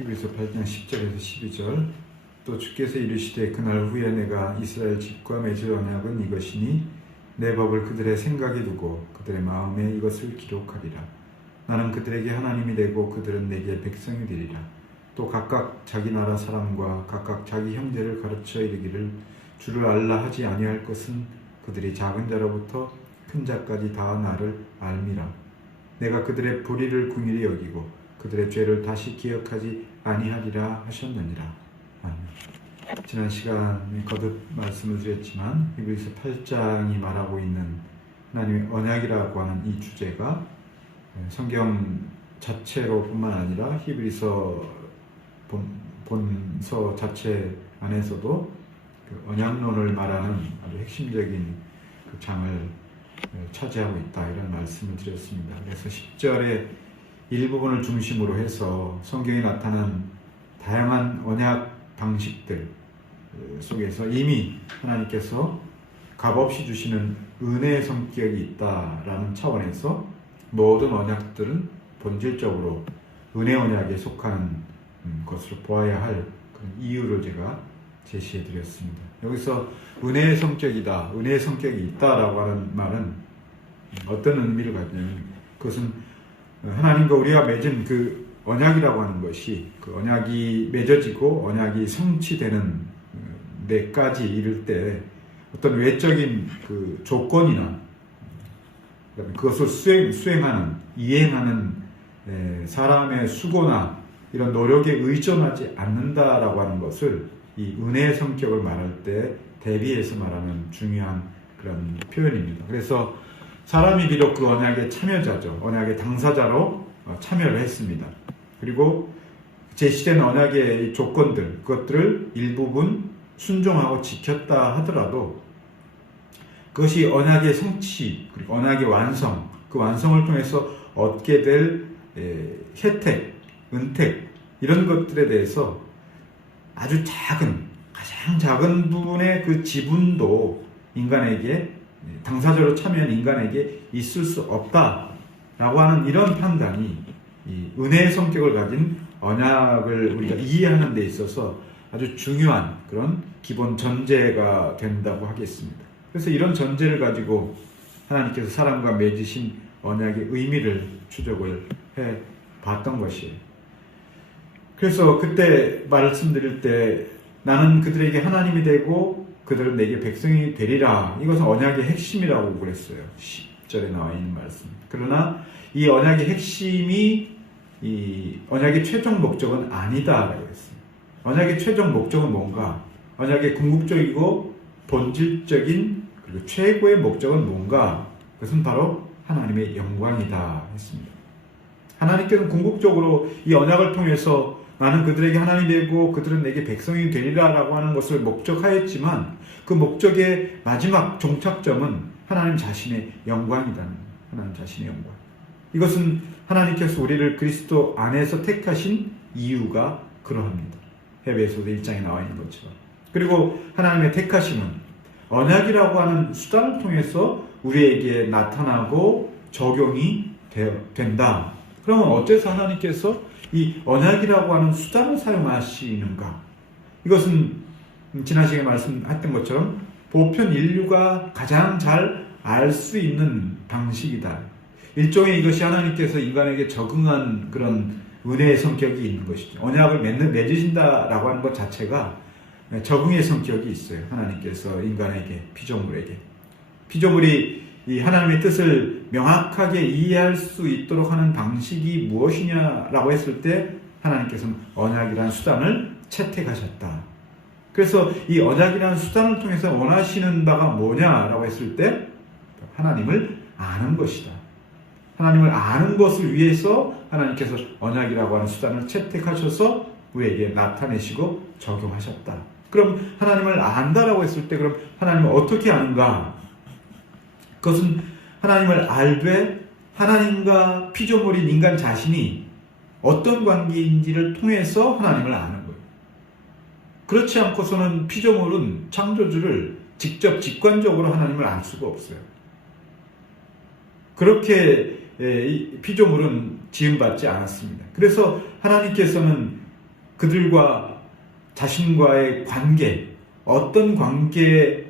히브리서 8장 10절에서 12절. 또 주께서 이르시되 그날 후에 내가 이스라엘 집과 맺을 언약은 이것이니 내 법을 그들의 생각에 두고 그들의 마음에 이것을 기록하리라. 나는 그들에게 하나님이 되고 그들은 내게 백성이 되리라. 또 각각 자기 나라 사람과 각각 자기 형제를 가르쳐 이르기를 주를 알라 하지 아니할 것은 그들이 작은 자로부터 큰 자까지 다 나를 알미라. 내가 그들의 불의를 긍휼히 여기고 그들의 죄를 다시 기억하지 아니하리라 하셨느니라. 아멘. 지난 시간에 거듭 말씀을 드렸지만 히브리서 8장이 말하고 있는 하나님의 언약이라고 하는 이 주제가 성경 자체로 뿐만 아니라 히브리서 본서 자체 안에서도 그 언약론을 말하는 아주 핵심적인 그 장을 차지하고 있다, 이런 말씀을 드렸습니다. 그래서 10절의 일부분을 중심으로 해서 성경에 나타난 다양한 언약 방식들 속에서 이미 하나님께서 값없이 주시는 은혜의 성격이 있다라는 차원에서 모든 언약들은 본질적으로 은혜 언약에 속하는 것으로 보아야 할 그런 이유를 제가 제시해 드렸습니다. 여기서 은혜의 성격이다, 은혜의 성격이 있다라고 하는 말은 어떤 의미를 가지냐면, 그것은 하나님과 우리가 맺은 그 언약이라고 하는 것이, 그 언약이 맺어지고 언약이 성취되는 데까지 이를 때 어떤 외적인 그 조건이나 그것을 수행하는, 이행하는 사람의 수고나 이런 노력에 의존하지 않는다라고 하는 것을 이 은혜의 성격을 말할 때 대비해서 말하는 중요한 그런 표현입니다. 그래서 사람이 비록 그 언약의 참여자죠, 언약의 당사자로 참여를 했습니다. 그리고 제시된 언약의 조건들, 그것들을 일부분 순종하고 지켰다 하더라도 그것이 언약의 성취, 그리고 언약의 완성, 그 완성을 통해서 얻게 될 혜택, 은택, 이런 것들에 대해서 아주 작은, 가장 작은 부분의 그 지분도 인간에게, 당사자로 참여한 인간에게 있을 수 없다라고 하는 이런 판단이 이 은혜의 성격을 가진 언약을 우리가 이해하는 데 있어서 아주 중요한 그런 기본 전제가 된다고 하겠습니다. 그래서 이런 전제를 가지고 하나님께서 사람과 맺으신 언약의 의미를 추적을 해 봤던 것이에요. 그래서 그때 말씀드릴 때 나는 그들에게 하나님이 되고 그들은 내게 백성이 되리라, 이것은 언약의 핵심이라고 그랬어요. 10절에 나와 있는 말씀. 그러나 이 언약의 핵심이 이 언약의 최종 목적은 아니다라고 했어요. 언약의 최종 목적은 뭔가? 언약의 궁극적이고 본질적인 그리고 최고의 목적은 뭔가? 그것은 바로 하나님의 영광이다 했습니다. 하나님께서는 궁극적으로 이 언약을 통해서 나는 그들에게 하나님이 되고 그들은 내게 백성이 되리라 라고 하는 것을 목적하였지만 그 목적의 마지막 종착점은 하나님 자신의 영광이다는, 하나님 자신의 영광. 이것은 하나님께서 우리를 그리스도 안에서 택하신 이유가 그러합니다. 헤브리서 1장에 나와 있는 것처럼. 그리고 하나님의 택하심은 언약이라고 하는 수단을 통해서 우리에게 나타나고 적용이 된다. 그러면 어째서 하나님께서 이 언약이라고 하는 수단을 사용하시는가? 이것은 지난 시간에 말씀했던 것처럼 보편 인류가 가장 잘 알 수 있는 방식이다. 일종의 이것이 하나님께서 인간에게 적응한 그런 은혜의 성격이 있는 것이죠. 언약을 맺으신다라고 하는 것 자체가 적응의 성격이 있어요. 하나님께서 인간에게, 피조물에게. 피조물이 이 하나님의 뜻을 명확하게 이해할 수 있도록 하는 방식이 무엇이냐라고 했을 때 하나님께서는 언약이라는 수단을 채택하셨다. 그래서 이 언약이라는 수단을 통해서 원하시는 바가 뭐냐라고 했을 때 하나님을 아는 것이다. 하나님을 아는 것을 위해서 하나님께서 언약이라고 하는 수단을 채택하셔서 우리에게 나타내시고 적용하셨다. 그럼 하나님을 안다라고 했을 때 그럼 하나님을 어떻게 아는가? 그것은 하나님을 알되 하나님과 피조물인 인간 자신이 어떤 관계인지를 통해서 하나님을 아는 거예요. 그렇지 않고서는 피조물은 창조주를 직접 직관적으로 하나님을 알 수가 없어요. 그렇게 피조물은 지음받지 않았습니다. 그래서 하나님께서는 그들과 자신과의 관계, 어떤 관계여야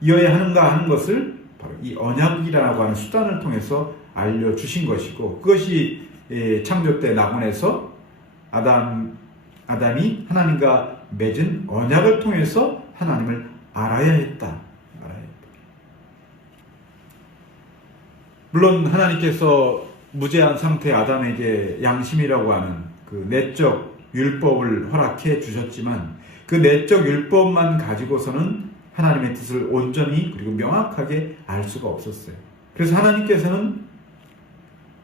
하는가 하는 것을 바로 이 언약이라고 하는 수단을 통해서 알려주신 것이고, 그것이 창조 때 낙원에서 아담이 하나님과 맺은 언약을 통해서 하나님을 알아야 했다. 물론 하나님께서 무죄한 상태 아담에게 양심이라고 하는 그 내적 율법을 허락해 주셨지만, 그 내적 율법만 가지고서는 하나님의 뜻을 온전히 그리고 명확하게 알 수가 없었어요. 그래서 하나님께서는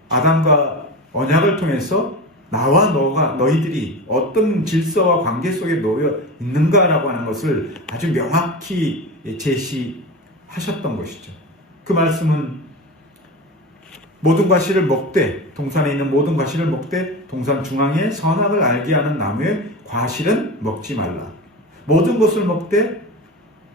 아담과 언약을 통해서 나와 너희들이 어떤 질서와 관계 속에 놓여 있는가라고 하는 것을 아주 명확히 제시하셨던 것이죠. 그 말씀은 모든 과실을 먹되, 동산에 있는 모든 과실을 먹되 동산 중앙에 선악을 알게 하는 나무의 과실은 먹지 말라. 모든 것을 먹되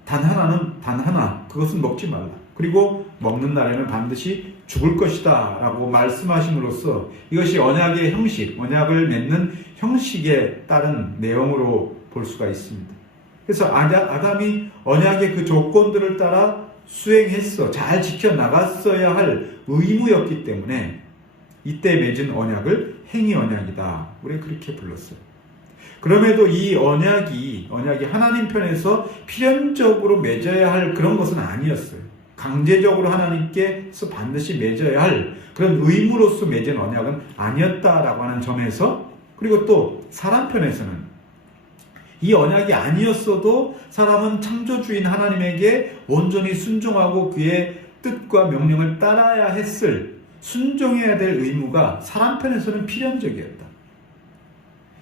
단 하나 그것은 먹지 말라. 그리고 먹는 날에는 반드시 죽을 것이다 라고 말씀하심으로써 이것이 언약의 형식, 언약을 맺는 형식에 따른 내용으로 볼 수가 있습니다. 그래서 아담이 언약의 그 조건들을 따라 수행했어, 잘 지켜나갔어야 할 의무였기 때문에 이때 맺은 언약을 행위 언약이다, 우리 그렇게 불렀어요. 그럼에도 이 언약이 하나님 편에서 필연적으로 맺어야 할 그런 것은 아니었어요. 강제적으로 하나님께서 반드시 맺어야 할 그런 의무로서 맺은 언약은 아니었다라고 하는 점에서, 그리고 또 사람 편에서는 이 언약이 아니었어도 사람은 창조주인 하나님에게 온전히 순종하고 그의 뜻과 명령을 따라야 했을, 순종해야 될 의무가 사람 편에서는 필연적이었다.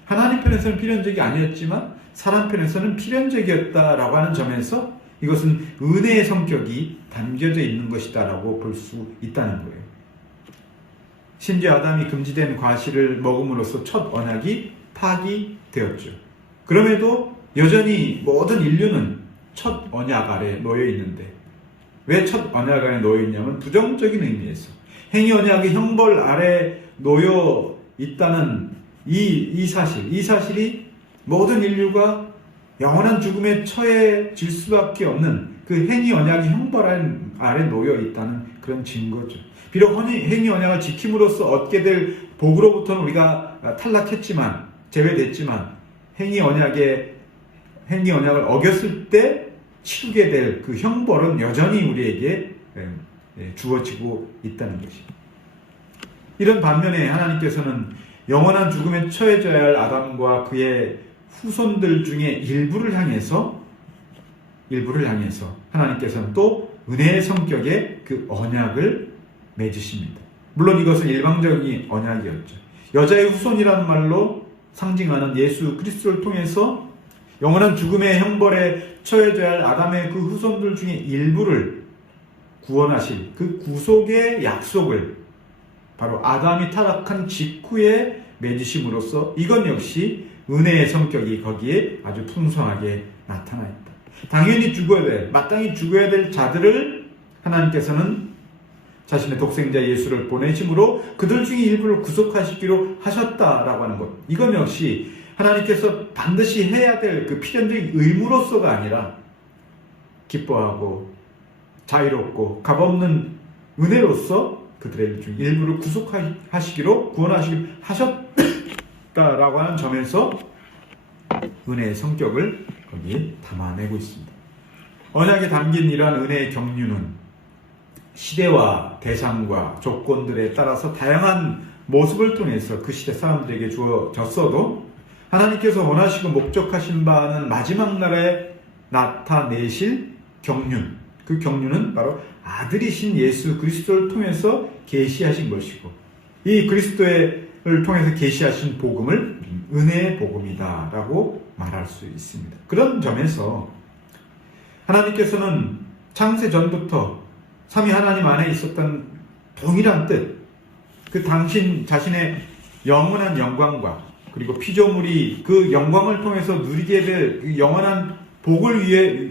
하나님 편에서는 필연적이 아니었지만 사람 편에서는 필연적이었다라고 하는 점에서 이것은 은혜의 성격이 담겨져 있는 것이다라고 볼 수 있다는 거예요. 심지어 아담이 금지된 과실을 먹음으로써 첫 언약이 파기되었죠. 그럼에도 여전히 모든 인류는 첫 언약 아래 놓여 있는데, 왜 첫 언약 아래 놓여 있냐면 부정적인 의미에서 행위 언약의 형벌 아래 놓여 있다는 이 사실이 모든 인류가 영원한 죽음에 처해질 수밖에 없는 그 행위 언약의 형벌 아래 놓여 있다는 그런 증거죠. 비록 행위 언약을 지킴으로써 얻게 될 복으로부터는 우리가 탈락했지만, 제외됐지만, 행위 언약을 어겼을 때 치르게 될 그 형벌은 여전히 우리에게 주어지고 있다는 것입니다. 이런 반면에 하나님께서는 영원한 죽음에 처해져야 할 아담과 그의 후손들 중에 일부를 향해서 하나님께서는 또 은혜의 성격의 그 언약을 맺으십니다. 물론 이것은 일방적인 언약이었죠. 여자의 후손이라는 말로 상징하는 예수 그리스도를 통해서 영원한 죽음의 형벌에 처해져야 할 아담의 그 후손들 중에 일부를 구원하실 그 구속의 약속을 바로 아담이 타락한 직후에 맺으심으로써 이것 역시 은혜의 성격이 거기에 아주 풍성하게 나타나 있다. 당연히 마땅히 죽어야 될 자들을 하나님께서는 자신의 독생자 예수를 보내심으로 그들 중에 일부를 구속하시기로 하셨다라고 하는 것, 이건 역시 하나님께서 반드시 해야 될 그 필연적인 의무로서가 아니라 기뻐하고 자유롭고 값없는 은혜로서 그들의 중 일부를 구속하시기로 구원하시기로 하셨다라고 하는 점에서 은혜의 성격을 거기에 담아내고 있습니다. 언약에 담긴 이러한 은혜의 경륜은 시대와 대상과 조건들에 따라서 다양한 모습을 통해서 그 시대 사람들에게 주어졌어도 하나님께서 원하시고 목적하신 바는 마지막 날에 나타내실 경륜, 그 경륜은 바로 아들이신 예수 그리스도를 통해서 계시하신 것이고, 이 그리스도를 통해서 계시하신 복음을 은혜의 복음이다 라고 말할 수 있습니다. 그런 점에서 하나님께서는 창세 전부터 삼위 하나님 안에 있었던 동일한 뜻, 그 당신 자신의 영원한 영광과 그리고 피조물이 그 영광을 통해서 누리게 될 그 영원한 복을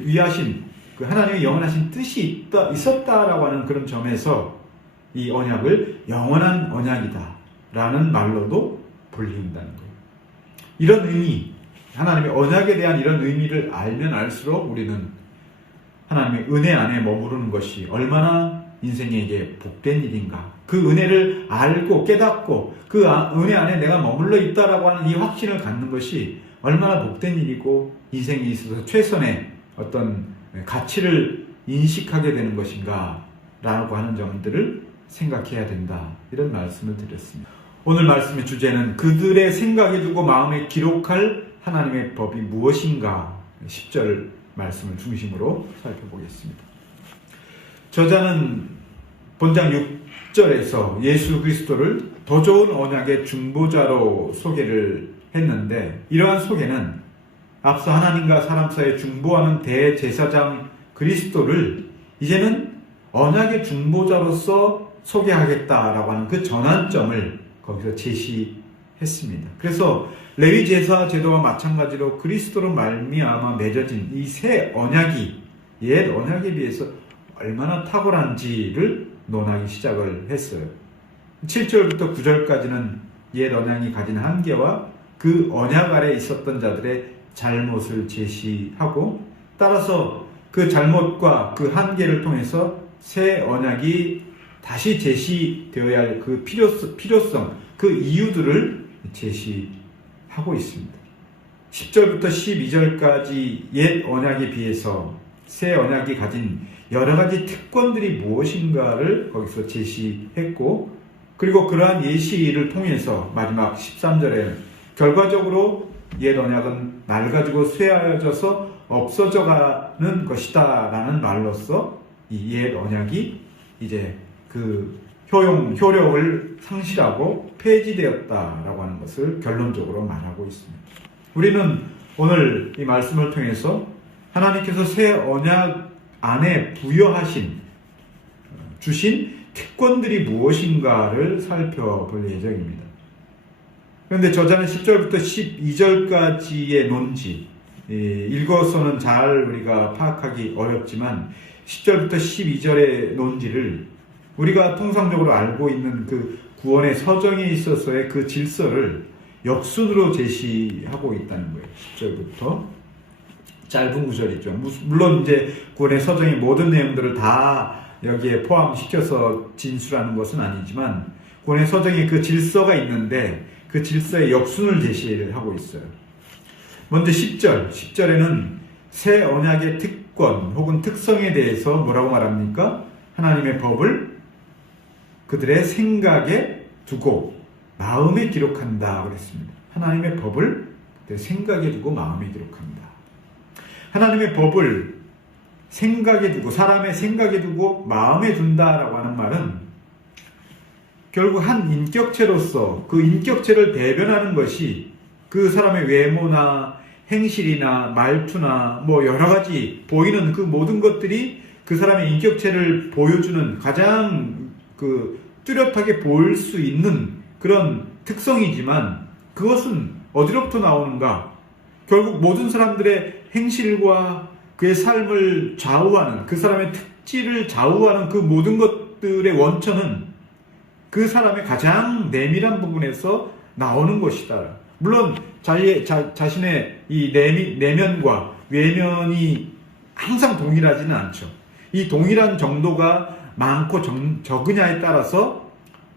위하신 그 하나님의 영원하신 뜻이 있었다라고 하는 그런 점에서 이 언약을 영원한 언약이다 라는 말로도 불린다는 거예요. 이런 의미, 하나님의 언약에 대한 이런 의미를 알면 알수록 우리는 하나님의 은혜 안에 머무르는 것이 얼마나 인생에게 복된 일인가. 그 은혜를 알고 깨닫고 그 은혜 안에 내가 머물러 있다라고 하는 이 확신을 갖는 것이 얼마나 복된 일이고 인생에 있어서 최선의 어떤 가치를 인식하게 되는 것인가 라고 하는 점들을 생각해야 된다. 이런 말씀을 드렸습니다. 오늘 말씀의 주제는 그들의 생각에 두고 마음에 기록할 하나님의 법이 무엇인가 10절 말씀을 중심으로 살펴보겠습니다. 저자는 본장 6절에서 예수 그리스도를 더 좋은 언약의 중보자로 소개를 했는데 이러한 소개는 앞서 하나님과 사람 사이에 중보하는 대제사장 그리스도를 이제는 언약의 중보자로서 소개하겠다라고 하는 그 전환점을 거기서 제시했습니다. 그래서 레위 제사 제도와 마찬가지로 그리스도로 말미암아 맺어진 이 새 언약이 옛 언약에 비해서 얼마나 탁월한지를 논하기 시작을 했어요. 7절부터 9절까지는 옛 언약이 가진 한계와 그 언약 아래 있었던 자들의 잘못을 제시하고 따라서 그 잘못과 그 한계를 통해서 새 언약이 다시 제시되어야 할 그 필요성, 그 이유들을 제시하고 있습니다. 10절부터 12절까지 옛 언약에 비해서 새 언약이 가진 여러 가지 특권들이 무엇인가를 거기서 제시했고 그리고 그러한 예시를 통해서 마지막 13절에 결과적으로 옛 언약은 낡아지고 쇠하여져서 없어져가는 것이다 라는 말로써 이 옛 언약이 이제 그 효력을 상실하고 폐지되었다라고 하는 것을 결론적으로 말하고 있습니다. 우리는 오늘 이 말씀을 통해서 하나님께서 새 언약 안에 주신 특권들이 무엇인가를 살펴볼 예정입니다. 그런데 저자는 10절부터 12절까지의 논지, 읽어서는 잘 우리가 파악하기 어렵지만 10절부터 12절의 논지를 우리가 통상적으로 알고 있는 그 구원의 서정에 있어서의 그 질서를 역순으로 제시하고 있다는 거예요. 10절부터 짧은 구절이죠. 물론 이제 구원의 서정의 모든 내용들을 다 여기에 포함시켜서 진술하는 것은 아니지만 구원의 서정에 그 질서가 있는데 그 질서의 역순을 제시를 하고 있어요. 먼저 10절에는 새 언약의 특권 혹은 특성에 대해서 뭐라고 말합니까? 하나님의 법을 그들의 생각에 두고 마음에 기록한다 그랬습니다. 하나님의 법을 그들의 생각에 두고 마음에 기록한다. 하나님의 법을 생각에 두고 사람의 생각에 두고 마음에 둔다라고 하는 말은 결국 한 인격체로서 그 인격체를 대변하는 것이 그 사람의 외모나 행실이나 말투나 뭐 여러 가지 보이는 그 모든 것들이 그 사람의 인격체를 보여주는 가장 그 뚜렷하게 보일 수 있는 그런 특성이지만 그것은 어디로부터 나오는가? 결국 모든 사람들의 행실과 그의 삶을 좌우하는 그 사람의 특질을 좌우하는 그 모든 것들의 원천은 그 사람의 가장 내밀한 부분에서 나오는 것이다. 물론 자신의 이 내면과 외면이 항상 동일하지는 않죠. 이 동일한 정도가 많고 적으냐에 따라서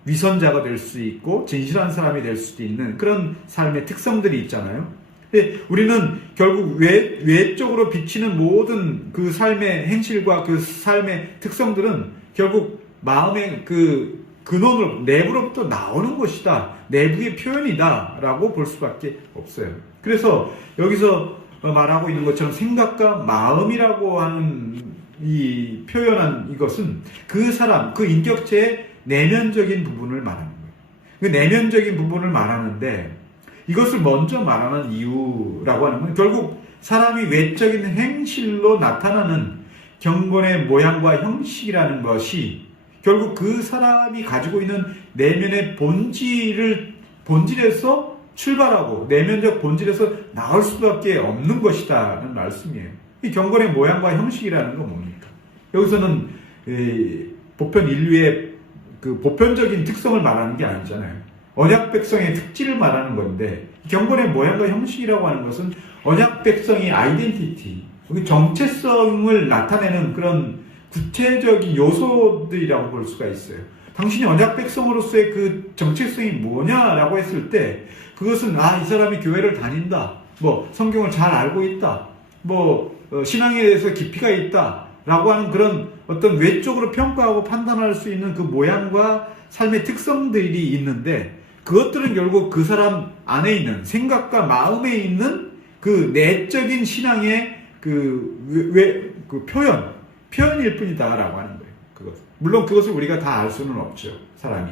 위선자가 될 수 있고 진실한 사람이 될 수도 있는 그런 삶의 특성들이 있잖아요. 근데 우리는 결국 외적으로 비치는 모든 그 삶의 행실과 그 삶의 특성들은 결국 마음의 그 근원으로 내부로부터 나오는 것이다. 내부의 표현이다 라고 볼 수밖에 없어요. 그래서 여기서 말하고 있는 것처럼 생각과 마음이라고 하는 이 표현한 이것은 그 사람, 그 인격체의 내면적인 부분을 말하는 거예요. 그 내면적인 부분을 말하는데 이것을 먼저 말하는 이유라고 하는 건 결국 사람이 외적인 행실로 나타나는 경건의 모양과 형식이라는 것이 결국 그 사람이 가지고 있는 내면의 본질에서 출발하고 내면적 본질에서 나올 수밖에 없는 것이다는 말씀이에요. 이 경건의 모양과 형식이라는 건 뭡니까? 여기서는 보편 인류의 그 보편적인 특성을 말하는 게 아니잖아요. 언약 백성의 특질을 말하는 건데, 경건의 모양과 형식이라고 하는 것은 언약 백성의 아이덴티티, 정체성을 나타내는 그런 구체적인 요소들이라고 볼 수가 있어요. 당신이 언약 백성으로서의 그 정체성이 뭐냐라고 했을 때, 그것은 이 사람이 교회를 다닌다, 성경을 잘 알고 있다, 신앙에 대해서 깊이가 있다 라고 하는 그런 어떤 외적으로 평가하고 판단할 수 있는 그 모양과 삶의 특성들이 있는데, 그것들은 결국 그 사람 안에 있는 생각과 마음에 있는 그 내적인 신앙의 그 표현일 뿐이다라고 하는 거예요. 물론 그것을 우리가 다 알 수는 없죠, 사람이.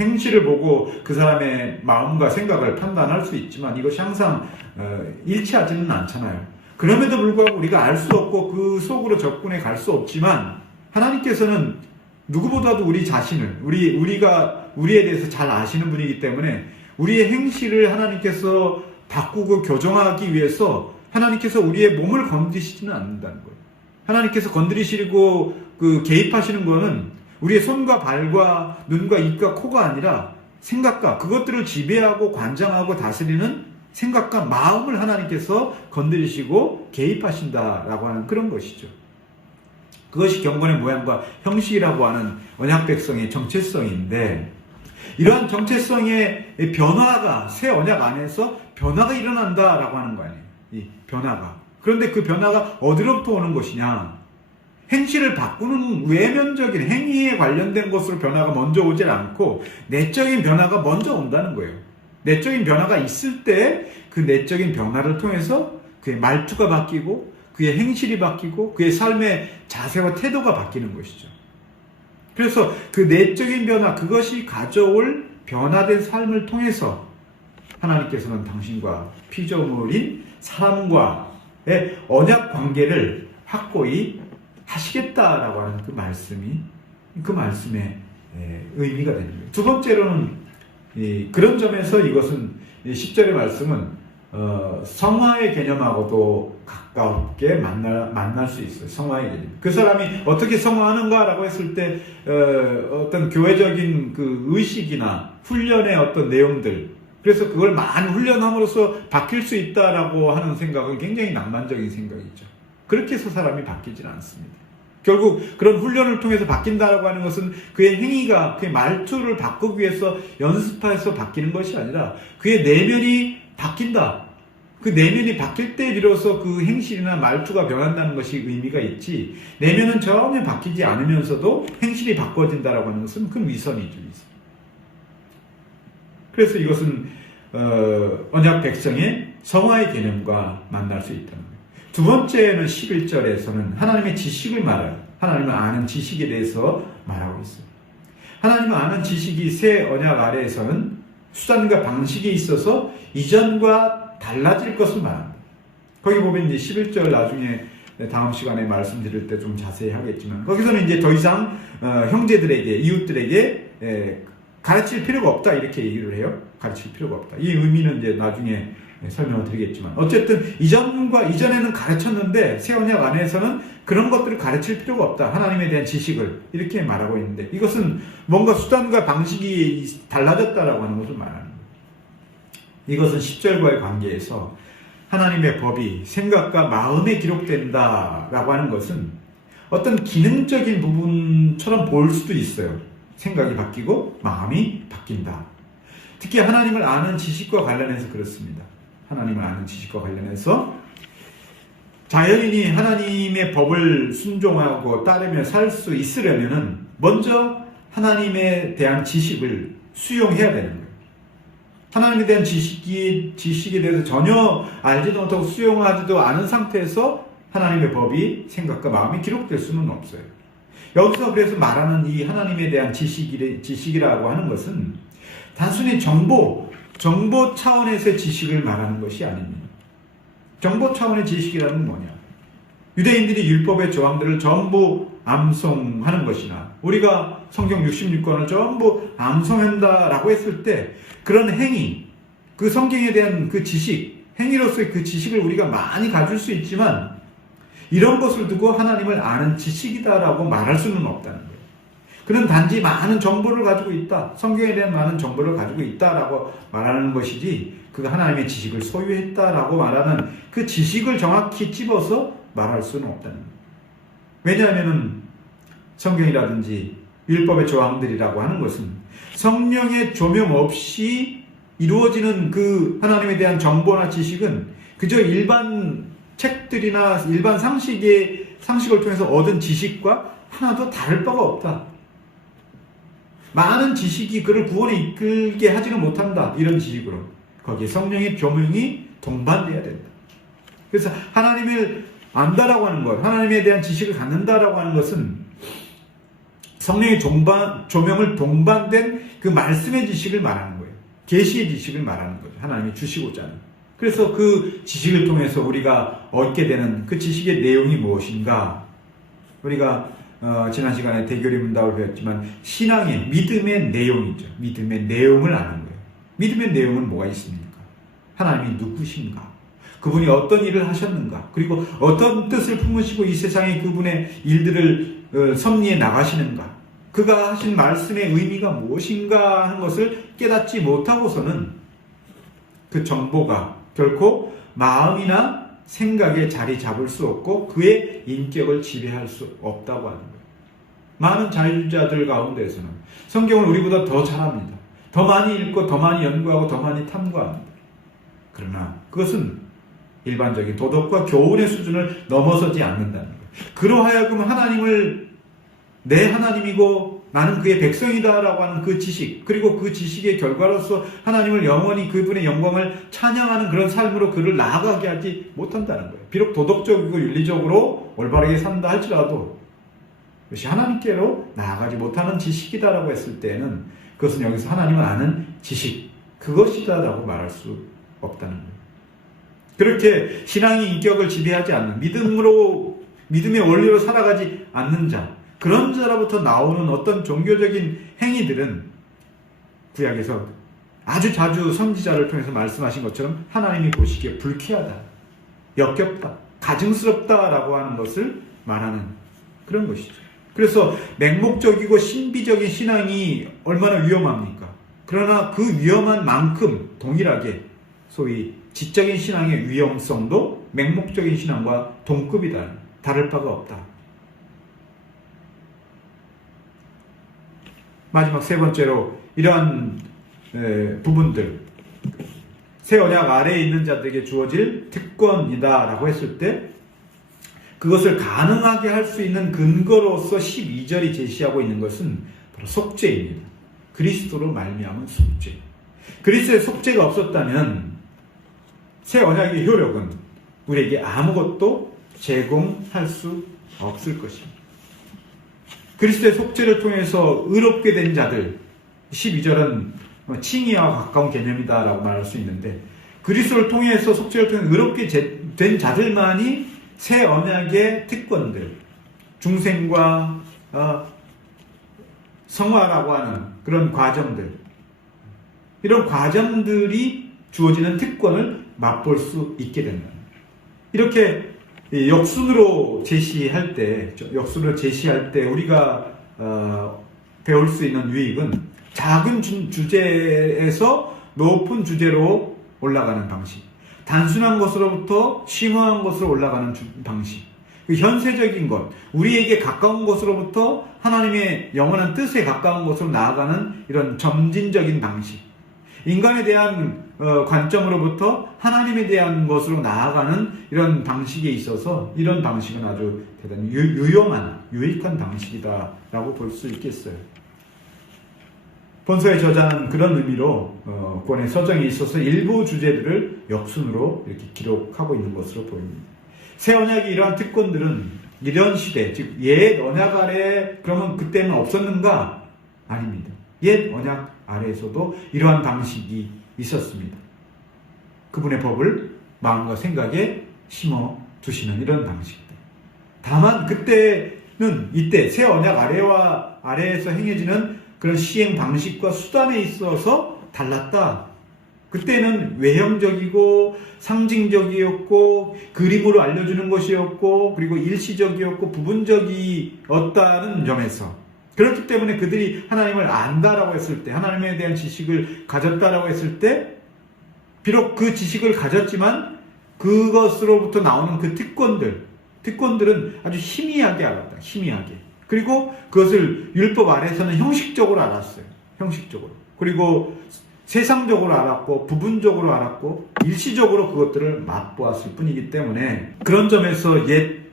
행실을 보고 그 사람의 마음과 생각을 판단할 수 있지만 이것이 항상 일치하지는 않잖아요. 그럼에도 불구하고 우리가 알 수 없고 그 속으로 접근해 갈 수 없지만, 하나님께서는 누구보다도 우리 자신을, 우리에 대해서 잘 아시는 분이기 때문에 우리의 행실을 하나님께서 바꾸고 교정하기 위해서 하나님께서 우리의 몸을 건드리시지는 않는다는 거예요. 하나님께서 건드리시고 개입하시는 거는 우리의 손과 발과 눈과 입과 코가 아니라 생각과, 그것들을 지배하고 관장하고 다스리는 생각과 마음을 하나님께서 건드리시고 개입하신다라고 하는 그런 것이죠. 그것이 경건의 모양과 형식이라고 하는 언약 백성의 정체성인데, 이러한 정체성의 변화가 새 언약 안에서 변화가 일어난다라고 하는 거 아니에요. 이 변화가. 그런데 그 변화가 어디로부터 오는 것이냐? 행실을 바꾸는 외면적인 행위에 관련된 것으로 변화가 먼저 오질 않고 내적인 변화가 먼저 온다는 거예요. 내적인 변화가 있을 때 그 내적인 변화를 통해서 그의 말투가 바뀌고 그의 행실이 바뀌고 그의 삶의 자세와 태도가 바뀌는 것이죠. 그래서 그 내적인 변화, 그것이 가져올 변화된 삶을 통해서 하나님께서는 당신과 피조물인 사람과의 언약 관계를 확고히 하시겠다라고 하는 그 말씀의 의미가 되는 거예요. 두 번째로는 그런 점에서 이것은 10절의 말씀은 성화의 개념하고도 가깝게 만날 수 있어요. 성화의 개념. 그 사람이 어떻게 성화하는가라고 했을 때 어떤 교회적인 그 의식이나 훈련의 어떤 내용들, 그래서 그걸 많이 훈련함으로써 바뀔 수 있다라고 하는 생각은 굉장히 낭만적인 생각이죠. 그렇게 해서 사람이 바뀌지는 않습니다. 결국 그런 훈련을 통해서 바뀐다라고 하는 것은 그의 행위가, 그의 말투를 바꾸기 위해서 연습해서 바뀌는 것이 아니라 그의 내면이 바뀐다. 그 내면이 바뀔 때 비로소 그 행실이나 말투가 변한다는 것이 의미가 있지, 내면은 전혀 바뀌지 않으면서도 행실이 바꿔진다라고 하는 것은 큰 위선이죠. 그래서 이것은 언약 백성의 성화의 개념과 만날 수 있다는 거예요. 두 번째는 11절에서는 하나님의 지식을 말해요. 하나님을 아는 지식에 대해서 말하고 있어요. 하나님을 아는 지식이 새 언약 아래에서는 수단과 방식에 있어서 이전과 달라질 것을 말합니다. 거기 보면 이제 11절 나중에 다음 시간에 말씀드릴 때 좀 자세히 하겠지만, 거기서는 이제 더 이상 형제들에게, 이웃들에게 가르칠 필요가 없다 이렇게 얘기를 해요. 가르칠 필요가 없다. 이 의미는 이제 나중에 설명을 드리겠지만, 어쨌든 이전에는 가르쳤는데 새 언약 안에서는 그런 것들을 가르칠 필요가 없다. 하나님에 대한 지식을 이렇게 말하고 있는데, 이것은 뭔가 수단과 방식이 달라졌다라고 하는 것을 말하는 거예요. 이것은 10절과의 관계에서 하나님의 법이 생각과 마음에 기록된다라고 하는 것은 어떤 기능적인 부분처럼 보일 수도 있어요. 생각이 바뀌고 마음이 바뀐다. 특히 하나님을 아는 지식과 관련해서 그렇습니다. 하나님을 아는 지식과 관련해서 자연인이 하나님의 법을 순종하고 따르며 살 수 있으려면 먼저 하나님에 대한 지식을 수용해야 되는 거예요. 하나님에 대한 지식에 대해서 전혀 알지도 못하고 수용하지도 않은 상태에서 하나님의 법이 생각과 마음이 기록될 수는 없어요. 여기서 그래서 말하는 이 하나님에 대한 지식이라고 하는 것은 단순히 정보 차원에서의 지식을 말하는 것이 아닙니다. 정보 차원의 지식이라는 건 뭐냐? 유대인들이 율법의 조항들을 전부 암송하는 것이나 우리가 성경 66권을 전부 암송한다라고 했을 때 그런 행위, 그 성경에 대한 그 지식, 행위로서의 그 지식을 우리가 많이 가질 수 있지만 이런 것을 두고 하나님을 아는 지식이다라고 말할 수는 없다는 거예요. 그는 단지 많은 정보를 가지고 있다. 성경에 대한 많은 정보를 가지고 있다라고 말하는 것이지 그가 하나님의 지식을 소유했다라고 말하는 그 지식을 정확히 집어서 말할 수는 없다는 거예요. 왜냐하면 성경이라든지 율법의 조항들이라고 하는 것은 성령의 조명 없이 이루어지는 그 하나님에 대한 정보나 지식은 그저 일반 책들이나 일반 상식을 통해서 얻은 지식과 하나도 다를 바가 없다. 많은 지식이 그를 구원에 이끌게 하지는 못한다. 이런 지식으로. 거기에 성령의 조명이 동반돼야 된다. 그래서 하나님을 안다라고 하는 것, 하나님에 대한 지식을 갖는다라고 하는 것은 성령의 조명을 동반된 그 말씀의 지식을 말하는 거예요. 계시의 지식을 말하는 거죠. 하나님이 주시고자 하는. 그래서 그 지식을 통해서 우리가 얻게 되는 그 지식의 내용이 무엇인가? 우리가 지난 시간에 대결의 문답을 배웠지만 신앙의 믿음의 내용이죠. 믿음의 내용을 아는 거예요. 믿음의 내용은 뭐가 있습니까? 하나님이 누구신가? 그분이 어떤 일을 하셨는가? 그리고 어떤 뜻을 품으시고 이 세상에 그분의 일들을 섭리해 나가시는가? 그가 하신 말씀의 의미가 무엇인가 하는 것을 깨닫지 못하고서는 그 정보가 결코 마음이나 생각에 자리 잡을 수 없고 그의 인격을 지배할 수 없다고 하는 거예요. 많은 자유주의자들 가운데에서는 성경을 우리보다 더 잘합니다. 더 많이 읽고 더 많이 연구하고 더 많이 탐구합니다. 그러나 그것은 일반적인 도덕과 교훈의 수준을 넘어서지 않는다는 거예요. 그러하여금 하나님을 내 하나님이고 나는 그의 백성이다라고 하는 그 지식, 그리고 그 지식의 결과로서 하나님을 영원히 그분의 영광을 찬양하는 그런 삶으로 그를 나아가게 하지 못한다는 거예요. 비록 도덕적이고 윤리적으로 올바르게 산다 할지라도 그것이 하나님께로 나아가지 못하는 지식이다라고 했을 때에는 그것은 여기서 하나님을 아는 지식, 그것이다라고 말할 수 없다는 거예요. 그렇게 신앙의 인격을 지배하지 않는 믿음의 원리로 살아가지 않는 자, 그런 자로부터 나오는 어떤 종교적인 행위들은 구약에서 아주 자주 선지자를 통해서 말씀하신 것처럼 하나님이 보시기에 불쾌하다, 역겹다, 가증스럽다라고 하는 것을 말하는 그런 것이죠. 그래서 맹목적이고 신비적인 신앙이 얼마나 위험합니까? 그러나 그 위험한 만큼 동일하게 소위 지적인 신앙의 위험성도 맹목적인 신앙과 동급이다. 다를 바가 없다. 마지막 세 번째로 이러한 부분들, 새 언약 아래에 있는 자들에게 주어질 특권이다 라고 했을 때 그것을 가능하게 할 수 있는 근거로서 12절이 제시하고 있는 것은 바로 속죄입니다. 그리스도로 말미암은 속죄. 그리스도의 속죄가 없었다면 새 언약의 효력은 우리에게 아무것도 제공할 수 없을 것입니다. 그리스도의 속죄를 통해서 의롭게 된 자들, 12절은 칭의와 가까운 개념이다라고 말할 수 있는데 그리스도를 통해서 속죄를 통해 의롭게 된 자들만이 새 언약의 특권들, 중생과 성화라고 하는 그런 과정들, 이런 과정들이 주어지는 특권을 맛볼 수 있게 된다. 이렇게 역순으로 제시할 때 우리가 배울 수 있는 유익은 작은 주제에서 높은 주제로 올라가는 방식, 단순한 것으로부터 심오한 것으로 올라가는 방식, 현세적인 것, 우리에게 가까운 것으로부터 하나님의 영원한 뜻에 가까운 것으로 나아가는 이런 점진적인 방식, 인간에 대한 관점으로부터 하나님에 대한 것으로 나아가는 이런 방식에 있어서 이런 방식은 아주 대단히 유익한 방식이다라고 볼 수 있겠어요. 본서의 저자는 그런 의미로 구원의 서정에 있어서 일부 주제들을 역순으로 이렇게 기록하고 있는 것으로 보입니다. 새 언약의 이러한 특권들은 이런 시대, 즉 옛 언약 아래 그러면 그때는 없었는가? 아닙니다. 옛 언약 아래에서도 이러한 방식이 있었습니다. 그분의 법을 마음과 생각에 심어 두시는 이런 방식들. 다만 그때는 이때 새 언약 아래에서 행해지는 그런 시행 방식과 수단에 있어서 달랐다. 그때는 외형적이고 상징적이었고 그림으로 알려주는 것이었고 그리고 일시적이었고 부분적이었다는 점에서 그렇기 때문에 그들이 하나님을 안다라고 했을 때, 하나님에 대한 지식을 가졌다라고 했을 때, 비록 그 지식을 가졌지만 그것으로부터 나오는 그 특권들은 아주 희미하게 알았다. 희미하게. 그리고 그것을 율법 아래에서는 형식적으로 알았어요. 형식적으로. 그리고 세상적으로 알았고, 부분적으로 알았고, 일시적으로 그것들을 맛보았을 뿐이기 때문에, 그런 점에서 옛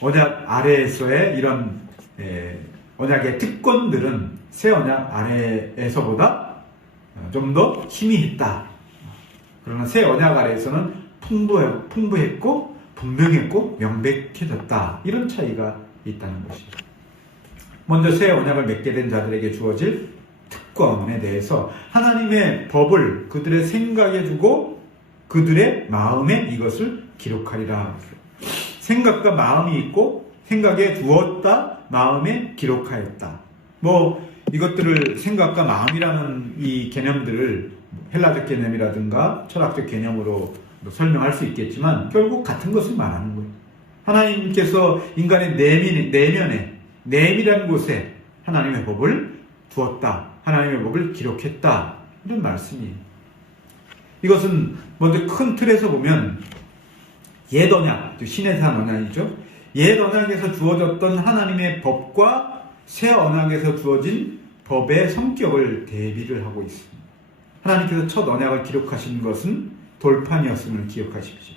언약 아래에서의 이런 언약의 특권들은 새 언약 아래에서보다 좀 더 희미했다. 그러나 새 언약 아래에서는 풍부했고 분명했고 명백해졌다. 이런 차이가 있다는 것이죠. 먼저 새 언약을 맺게 된 자들에게 주어질 특권에 대해서 하나님의 법을 그들의 생각에 두고 그들의 마음에 이것을 기록하리라. 생각과 마음이 있고 생각에 두었다, 마음에 기록하였다. 이것들을 생각과 마음이라는 이 개념들을 헬라적 개념이라든가 철학적 개념으로 설명할 수 있겠지만 결국 같은 것을 말하는 거예요. 하나님께서 인간의 내면이라는 곳에 하나님의 법을 두었다. 하나님의 법을 기록했다. 이런 말씀이에요. 이것은 먼저 큰 틀에서 보면 옛 언약, 신의 산 언약이죠. 옛 언약에서 주어졌던 하나님의 법과 새 언약에서 주어진 법의 성격을 대비를 하고 있습니다. 하나님께서 첫 언약을 기록하신 것은 돌판이었음을 기억하십시오.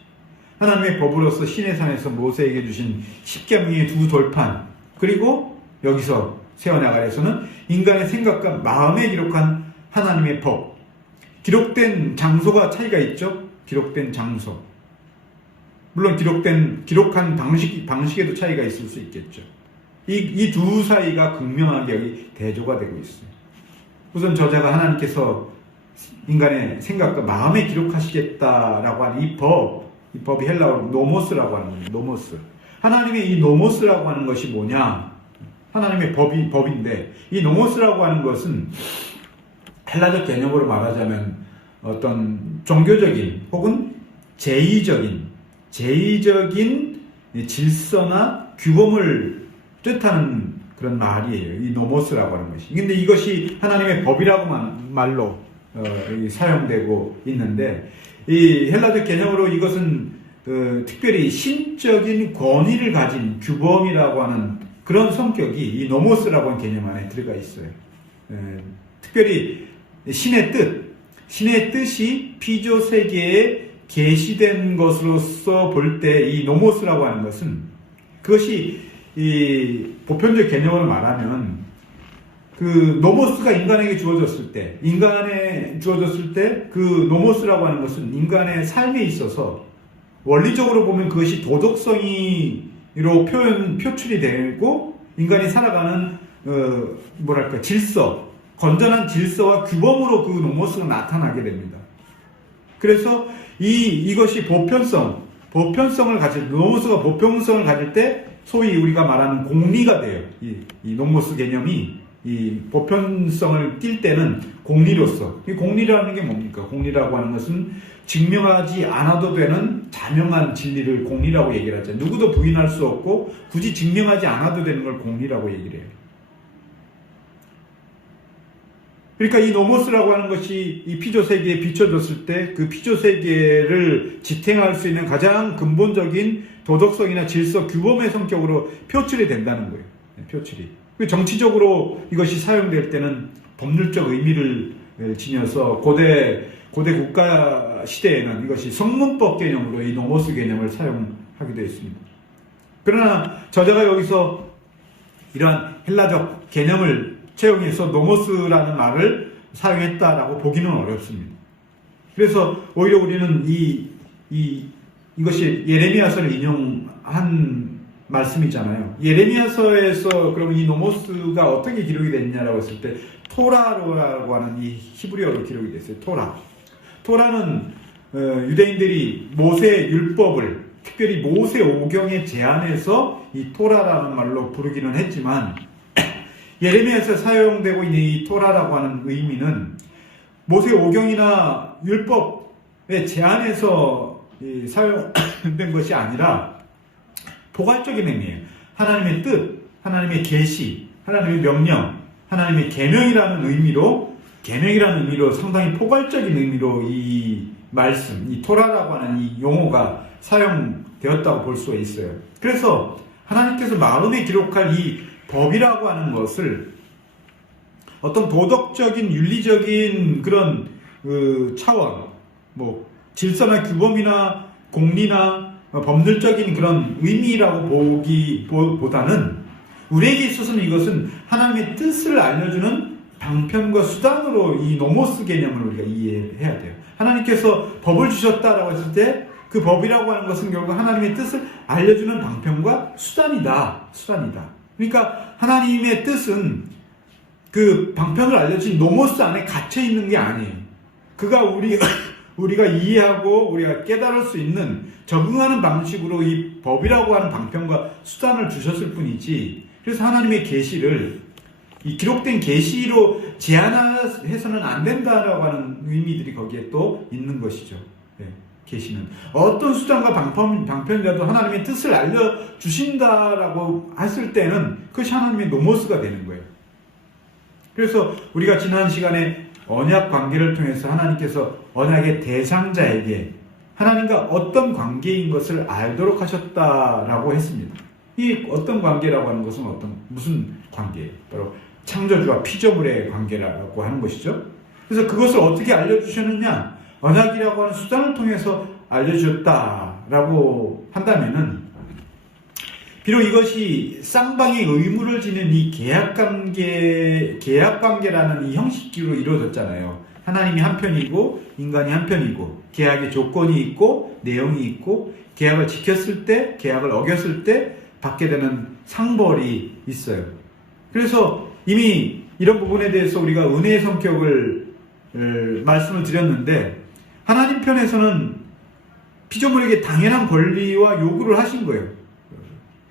하나님의 법으로서 신의 산에서 모세에게 주신 십계명의 두 돌판, 그리고 여기서 새 언약 아래에서는 인간의 생각과 마음에 기록한 하나님의 법. 기록된 장소가 차이가 있죠. 기록된 장소. 물론 기록한 방식에도 차이가 있을 수 있겠죠. 이 두 사이가 극명하게 여기 대조가 되고 있어요. 우선 저자가 하나님께서 인간의 생각과 마음에 기록하시겠다라고 하는 이 법이 헬라어로 노모스라고 하는 거예요. 노모스. 하나님의 이 노모스라고 하는 것이 뭐냐? 하나님의 법인데, 이 노모스라고 하는 것은 헬라적 개념으로 말하자면 어떤 종교적인 혹은 제의적인 질서나 규범을 뜻하는 그런 말이에요. 이 노모스라고 하는 것이. 근데 이것이 하나님의 법이라고 말로 사용되고 있는데, 이 헬라적 개념으로 이것은 특별히 신적인 권위를 가진 규범이라고 하는 그런 성격이 이 노모스라고 하는 개념 안에 들어가 있어요. 특별히 신의 뜻이 피조 세계에 계시된 것으로서 볼 때 이 노모스라고 하는 것은, 그것이 이 보편적 개념으로 말하면 그 노모스가 인간에게 주어졌을 때 그 노모스라고 하는 것은 인간의 삶에 있어서 원리적으로 보면 그것이 도덕성이로 표출이 되고 인간이 살아가는 질서, 건전한 질서와 규범으로 그 노모스가 나타나게 됩니다. 그래서 이것이 보편성을 가질, 노모스가 보편성을 가질 때 소위 우리가 말하는 공리가 돼요. 이 노모스 개념이 이 보편성을 띌 때는 공리로서, 이 공리라는 게 뭡니까? 공리라고 하는 것은 증명하지 않아도 되는 자명한 진리를 공리라고 얘기를 하죠. 누구도 부인할 수 없고 굳이 증명하지 않아도 되는 걸 공리라고 얘기를 해요. 그러니까 이 노모스라고 하는 것이 이 피조세계에 비춰졌을 때 그 피조세계를 지탱할 수 있는 가장 근본적인 도덕성이나 질서, 규범의 성격으로 표출이 된다는 거예요. 표출이. 정치적으로 이것이 사용될 때는 법률적 의미를 지녀서 고대 국가 시대에는 이것이 성문법 개념으로 이 노모스 개념을 사용하기도 했습니다. 그러나 저자가 여기서 이러한 헬라적 개념을 채용해서 노모스라는 말을 사용했다라고 보기는 어렵습니다. 그래서 오히려 우리는 이것이 예레미야서를 인용한 말씀이잖아요. 예레미야서에서 그러면 이 노모스가 어떻게 기록이 됐냐라고 했을 때 토라라고 하는 이 히브리어로 기록이 됐어요. 토라는 유대인들이 모세 율법을 특별히 모세 오경에 제한해서 이 토라라는 말로 부르기는 했지만 예레미야에서 사용되고 있는 이 토라라고 하는 의미는 모세 오경이나 율법에 제한해서 사용된 것이 아니라 포괄적인 의미예요. 하나님의 뜻, 하나님의 계시, 하나님의 명령, 하나님의 계명이라는 의미로 상당히 포괄적인 의미로 이 말씀, 이 토라라고 하는 이 용어가 사용되었다고 볼 수가 있어요. 그래서 하나님께서 마음에 기록할 이 법이라고 하는 것을 어떤 도덕적인, 윤리적인 그런 차원, 뭐 질서나 규범이나 공리나 법률적인 그런 의미라고 보기보다는 우리에게 있어서는 이것은 하나님의 뜻을 알려주는 방편과 수단으로 이 노모스 개념을 우리가 이해해야 돼요. 하나님께서 법을 주셨다라고 했을 때 그 법이라고 하는 것은 결국 하나님의 뜻을 알려주는 방편과 수단이다. 그러니까 하나님의 뜻은 그 방편을 알려진 노모스 안에 갇혀 있는 게 아니에요. 그가 우리가 이해하고 우리가 깨달을 수 있는 적응하는 방식으로 이 법이라고 하는 방편과 수단을 주셨을 뿐이지. 그래서 하나님의 계시를 이 기록된 계시로 제한해서는 안 된다라고 하는 의미들이 거기에 또 있는 것이죠. 네, 계시는 어떤 수단과 방편이라도 하나님의 뜻을 알려주신다라고 했을 때는 그것이 하나님의 노모스가 되는 거예요. 그래서 우리가 지난 시간에 언약 관계를 통해서 하나님께서 언약의 대상자에게 하나님과 어떤 관계인 것을 알도록 하셨다라고 했습니다. 이 어떤 관계라고 하는 것은 무슨 관계예요? 바로 창조주와 피조물의 관계라고 하는 것이죠. 그래서 그것을 어떻게 알려주셨느냐? 언약이라고 하는 수단을 통해서 알려주셨다라고 한다면은 비록 이것이 쌍방의 의무를 지는 이 계약관계라는 이 형식으로 이루어졌잖아요. 하나님이 한편이고 인간이 한편이고 계약의 조건이 있고 내용이 있고 계약을 지켰을 때, 계약을 어겼을 때 받게 되는 상벌이 있어요. 그래서 이미 이런 부분에 대해서 우리가 은혜의 성격을 말씀을 드렸는데 하나님 편에서는 피조물에게 당연한 권리와 요구를 하신 거예요.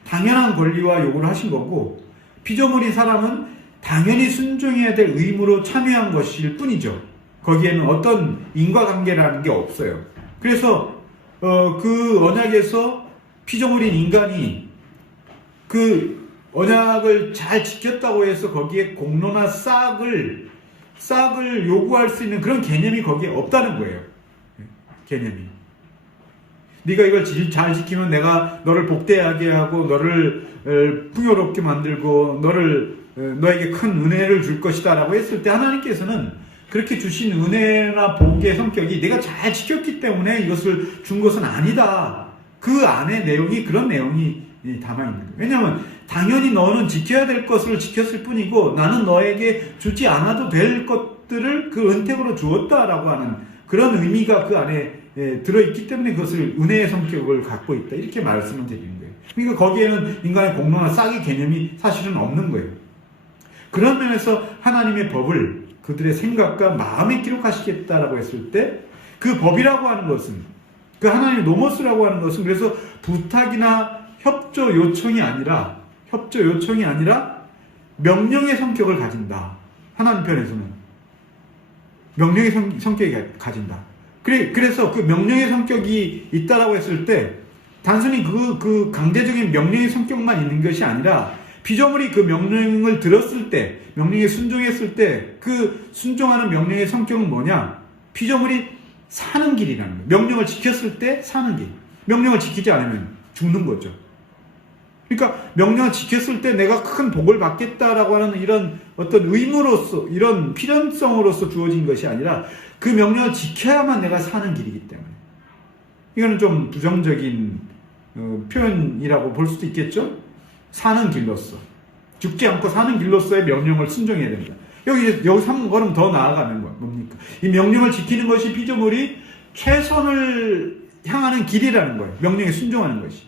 당연한 권리와 요구를 하신 거고 피조물인 사람은 당연히 순종해야 될 의무로 참여한 것일 뿐이죠. 거기에는 어떤 인과관계라는 게 없어요. 그래서 그 언약에서 피조물인 인간이 그 언약을 잘 지켰다고 해서 거기에 공로나 싹을 요구할 수 있는 그런 개념이 거기에 없다는 거예요. 개념이. 네가 이걸 잘 지키면 내가 너를 복되하게 하고 너를 풍요롭게 만들고 너에게 큰 은혜를 줄 것이다 라고 했을 때 하나님께서는 그렇게 주신 은혜나 복의 성격이 내가 잘 지켰기 때문에 이것을 준 것은 아니다. 그 안에 그런 내용이 담아있는 거예요. 왜냐하면 당연히 너는 지켜야 될 것을 지켰을 뿐이고 나는 너에게 주지 않아도 될 것들을 그 은택으로 주었다라고 하는 그런 의미가 그 안에 들어있기 때문에 그것을 은혜의 성격을 갖고 있다. 이렇게 말씀을 드리는 거예요. 그러니까 거기에는 인간의 공로나 싹의 개념이 사실은 없는 거예요. 그런 면에서 하나님의 법을 그들의 생각과 마음에 기록하시겠다라고 했을 때 그 법이라고 하는 것은 그 하나님의 노모스라고 하는 것은 그래서 부탁이나 협조 요청이 아니라 명령의 성격을 가진다. 하나님 편에서는 명령의 성격이 가진다. 그래서 그 명령의 성격이 있다라고 했을 때 단순히 그 강제적인 명령의 성격만 있는 것이 아니라 피조물이 그 명령을 들었을 때, 명령에 순종했을 때 그 순종하는 명령의 성격은 뭐냐? 피조물이 사는 길이라는 거예요. 명령을 지켰을 때 사는 길. 명령을 지키지 않으면 죽는 거죠. 그러니까 명령을 지켰을 때 내가 큰 복을 받겠다라고 하는 이런 어떤 의무로서, 이런 필연성으로서 주어진 것이 아니라 그 명령을 지켜야만 내가 사는 길이기 때문에. 이거는 좀 부정적인 표현이라고 볼 수도 있겠죠? 사는 길로서. 죽지 않고 사는 길로서의 명령을 순종해야 된다. 여기서 한 걸음 더 나아가는 건 뭡니까? 이 명령을 지키는 것이 피조물이 최선을 향하는 길이라는 거예요. 명령에 순종하는 것이.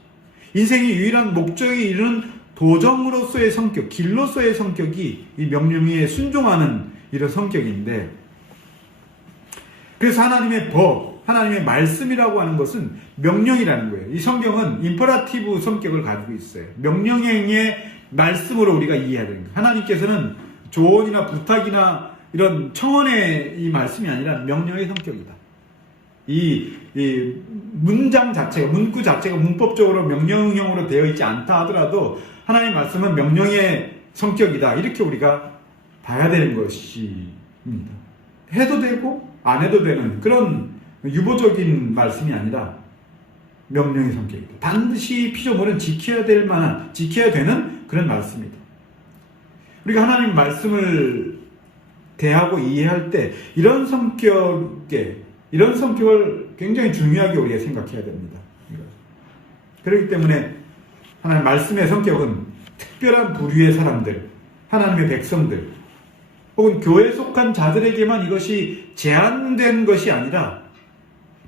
인생의 유일한 목적에 이르는 도정으로서의 성격, 길로서의 성격이 이 명령에 순종하는 이런 성격인데, 그래서 하나님의 법, 하나님의 말씀이라고 하는 것은 명령이라는 거예요. 이 성경은 임퍼라티브 성격을 가지고 있어요. 명령의 말씀으로 우리가 이해해야 됩니다. 하나님께서는 조언이나 부탁이나 이런 청원의 이 말씀이 아니라 명령의 성격이다. 이 문장 자체가, 문구 자체가 문법적으로 명령형으로 되어 있지 않다 하더라도 하나님의 말씀은 명령의 성격이다. 이렇게 우리가 봐야 되는 것입니다. 해도 되고 안 해도 되는 그런 유보적인 말씀이 아니라 명령의 성격이다. 반드시 피조물은 지켜야 될 만한, 지켜야 되는 그런 말씀이다. 우리가 하나님 말씀을 대하고 이해할 때 이런 성격을 굉장히 중요하게 우리가 생각해야 됩니다. 그렇기 때문에 하나님 말씀의 성격은 특별한 부류의 사람들, 하나님의 백성들, 혹은 교회에 속한 자들에게만 이것이 제한된 것이 아니라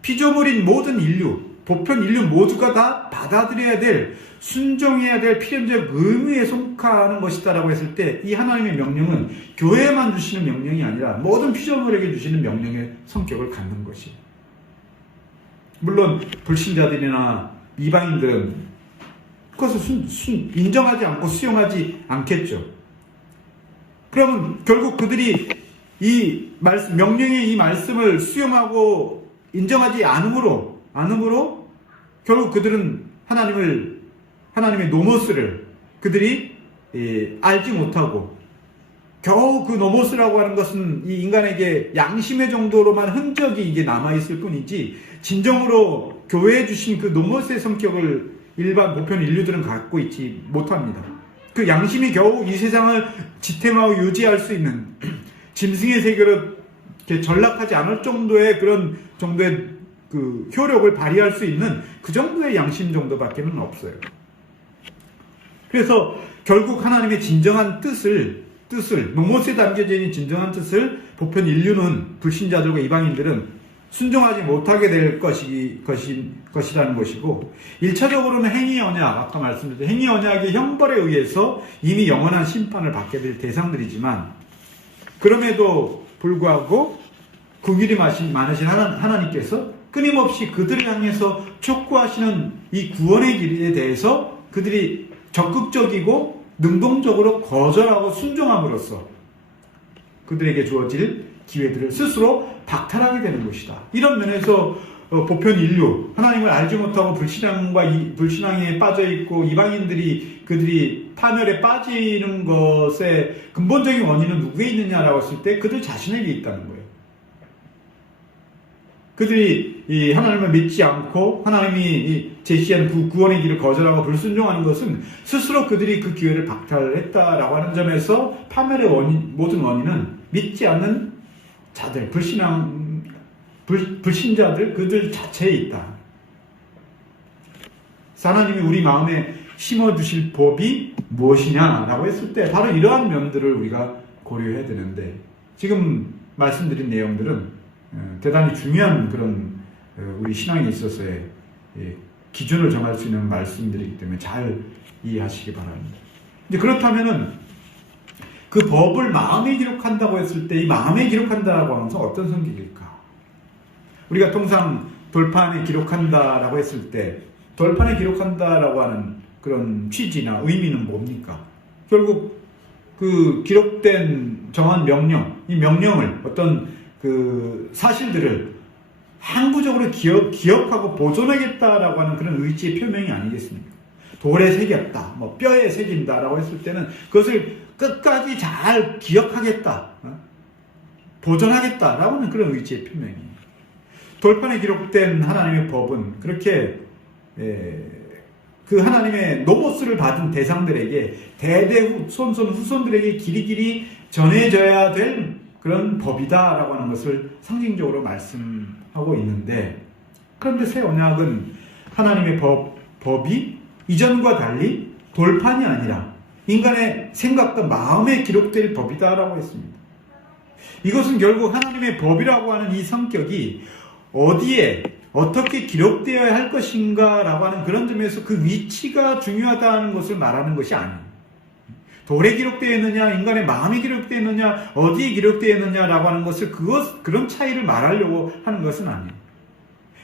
피조물인 모든 인류, 보편 인류 모두가 다 받아들여야 될, 순종해야 될 필연적 의무에 속하는 것이다라고 했을 때 이 하나님의 명령은 교회에만 주시는 명령이 아니라 모든 피조물에게 주시는 명령의 성격을 갖는 것이에요. 물론 불신자들이나 이방인들은 그것을 인정하지 않고 수용하지 않겠죠. 그러면 결국 그들이 이 말씀, 명령의 이 말씀을 수용하고 인정하지 않음으로 결국 그들은 하나님의 노모스를 그들이 알지 못하고 겨우 그 노모스라고 하는 것은 이 인간에게 양심의 정도로만 흔적이 이게 남아있을 뿐이지 진정으로 교회에 주신 그 노모스의 성격을 일반 보편 인류들은 갖고 있지 못합니다. 그 양심이 겨우 이 세상을 지탱하고 유지할 수 있는 짐승의 세계로 전락하지 않을 정도의 그런 정도의 그 효력을 발휘할 수 있는 그 정도의 양심 정도밖에는 없어요. 그래서 결국 하나님의 진정한 뜻을 노모스에 담겨져 있는 진정한 뜻을 보편 인류는, 불신자들과 이방인들은 순종하지 못하게 될 것이라는 것이고, 1차적으로는 행위 언약, 아까 말씀드렸던 행위 언약의 형벌에 의해서 이미 영원한 심판을 받게 될 대상들이지만, 그럼에도 불구하고 긍휼이 많으신 하나님께서 끊임없이 그들을 향해서 촉구하시는 이 구원의 길에 대해서 그들이 적극적이고 능동적으로 거절하고 순종함으로써 그들에게 주어질 기회들을 스스로 박탈하게 되는 것이다. 이런 면에서 보편 인류, 하나님을 알지 못하고 불신앙에 빠져있고 이방인들이 그들이 파멸에 빠지는 것의 근본적인 원인은 누구에 있느냐라고 했을 때 그들 자신에게 있다는 거예요. 그들이 이 하나님을 믿지 않고 하나님이 제시한 그 구원의 길을 거절하고 불순종하는 것은 스스로 그들이 그 기회를 박탈했다라고 하는 점에서 파멸의 모든 원인은 믿지 않는 자들, 불신자들 그들 자체에 있다. 하나님이 우리 마음에 심어주실 법이 무엇이냐라고 했을 때 바로 이러한 면들을 우리가 고려해야 되는데, 지금 말씀드린 내용들은 대단히 중요한 그런 우리 신앙에 있어서의 기준을 정할 수 있는 말씀들이기 때문에 잘 이해하시기 바랍니다. 이제 그렇다면은 그 법을 마음에 기록한다고 했을 때 이 마음에 기록한다라고 하면서 어떤 성격일까? 우리가 통상 돌판에 기록한다라고 했을 때 돌판에 기록한다라고 하는 그런 취지나 의미는 뭡니까? 결국 그 기록된 정한 명령, 이 명령을 어떤 그 사실들을 항구적으로 기억하고 보존하겠다라고 하는 그런 의지의 표명이 아니겠습니까? 돌에 새겼다, 뼈에 새긴다라고 했을 때는 그것을 끝까지 잘 기억하겠다, 보존하겠다라고 하는 그런 의지의 표명이에요. 돌판에 기록된 하나님의 법은 그렇게 그 하나님의 노모스를 받은 대상들에게 대대손손 후손들에게 길이길이 전해져야 될 그런 법이다라고 하는 것을 상징적으로 말씀하고 있는데, 그런데 새 언약은 하나님의 법이 이전과 달리 돌판이 아니라 인간의 생각과 마음에 기록될 법이다라고 했습니다. 이것은 결국 하나님의 법이라고 하는 이 성격이 어디에 어떻게 기록되어야 할 것인가라고 하는 그런 점에서 그 위치가 중요하다는 것을 말하는 것이 아니에요. 돌에 기록되어 있느냐, 인간의 마음에 기록되어 있느냐, 어디에 기록되어 있느냐라고 하는 것을 그런 차이를 말하려고 하는 것은 아니에요.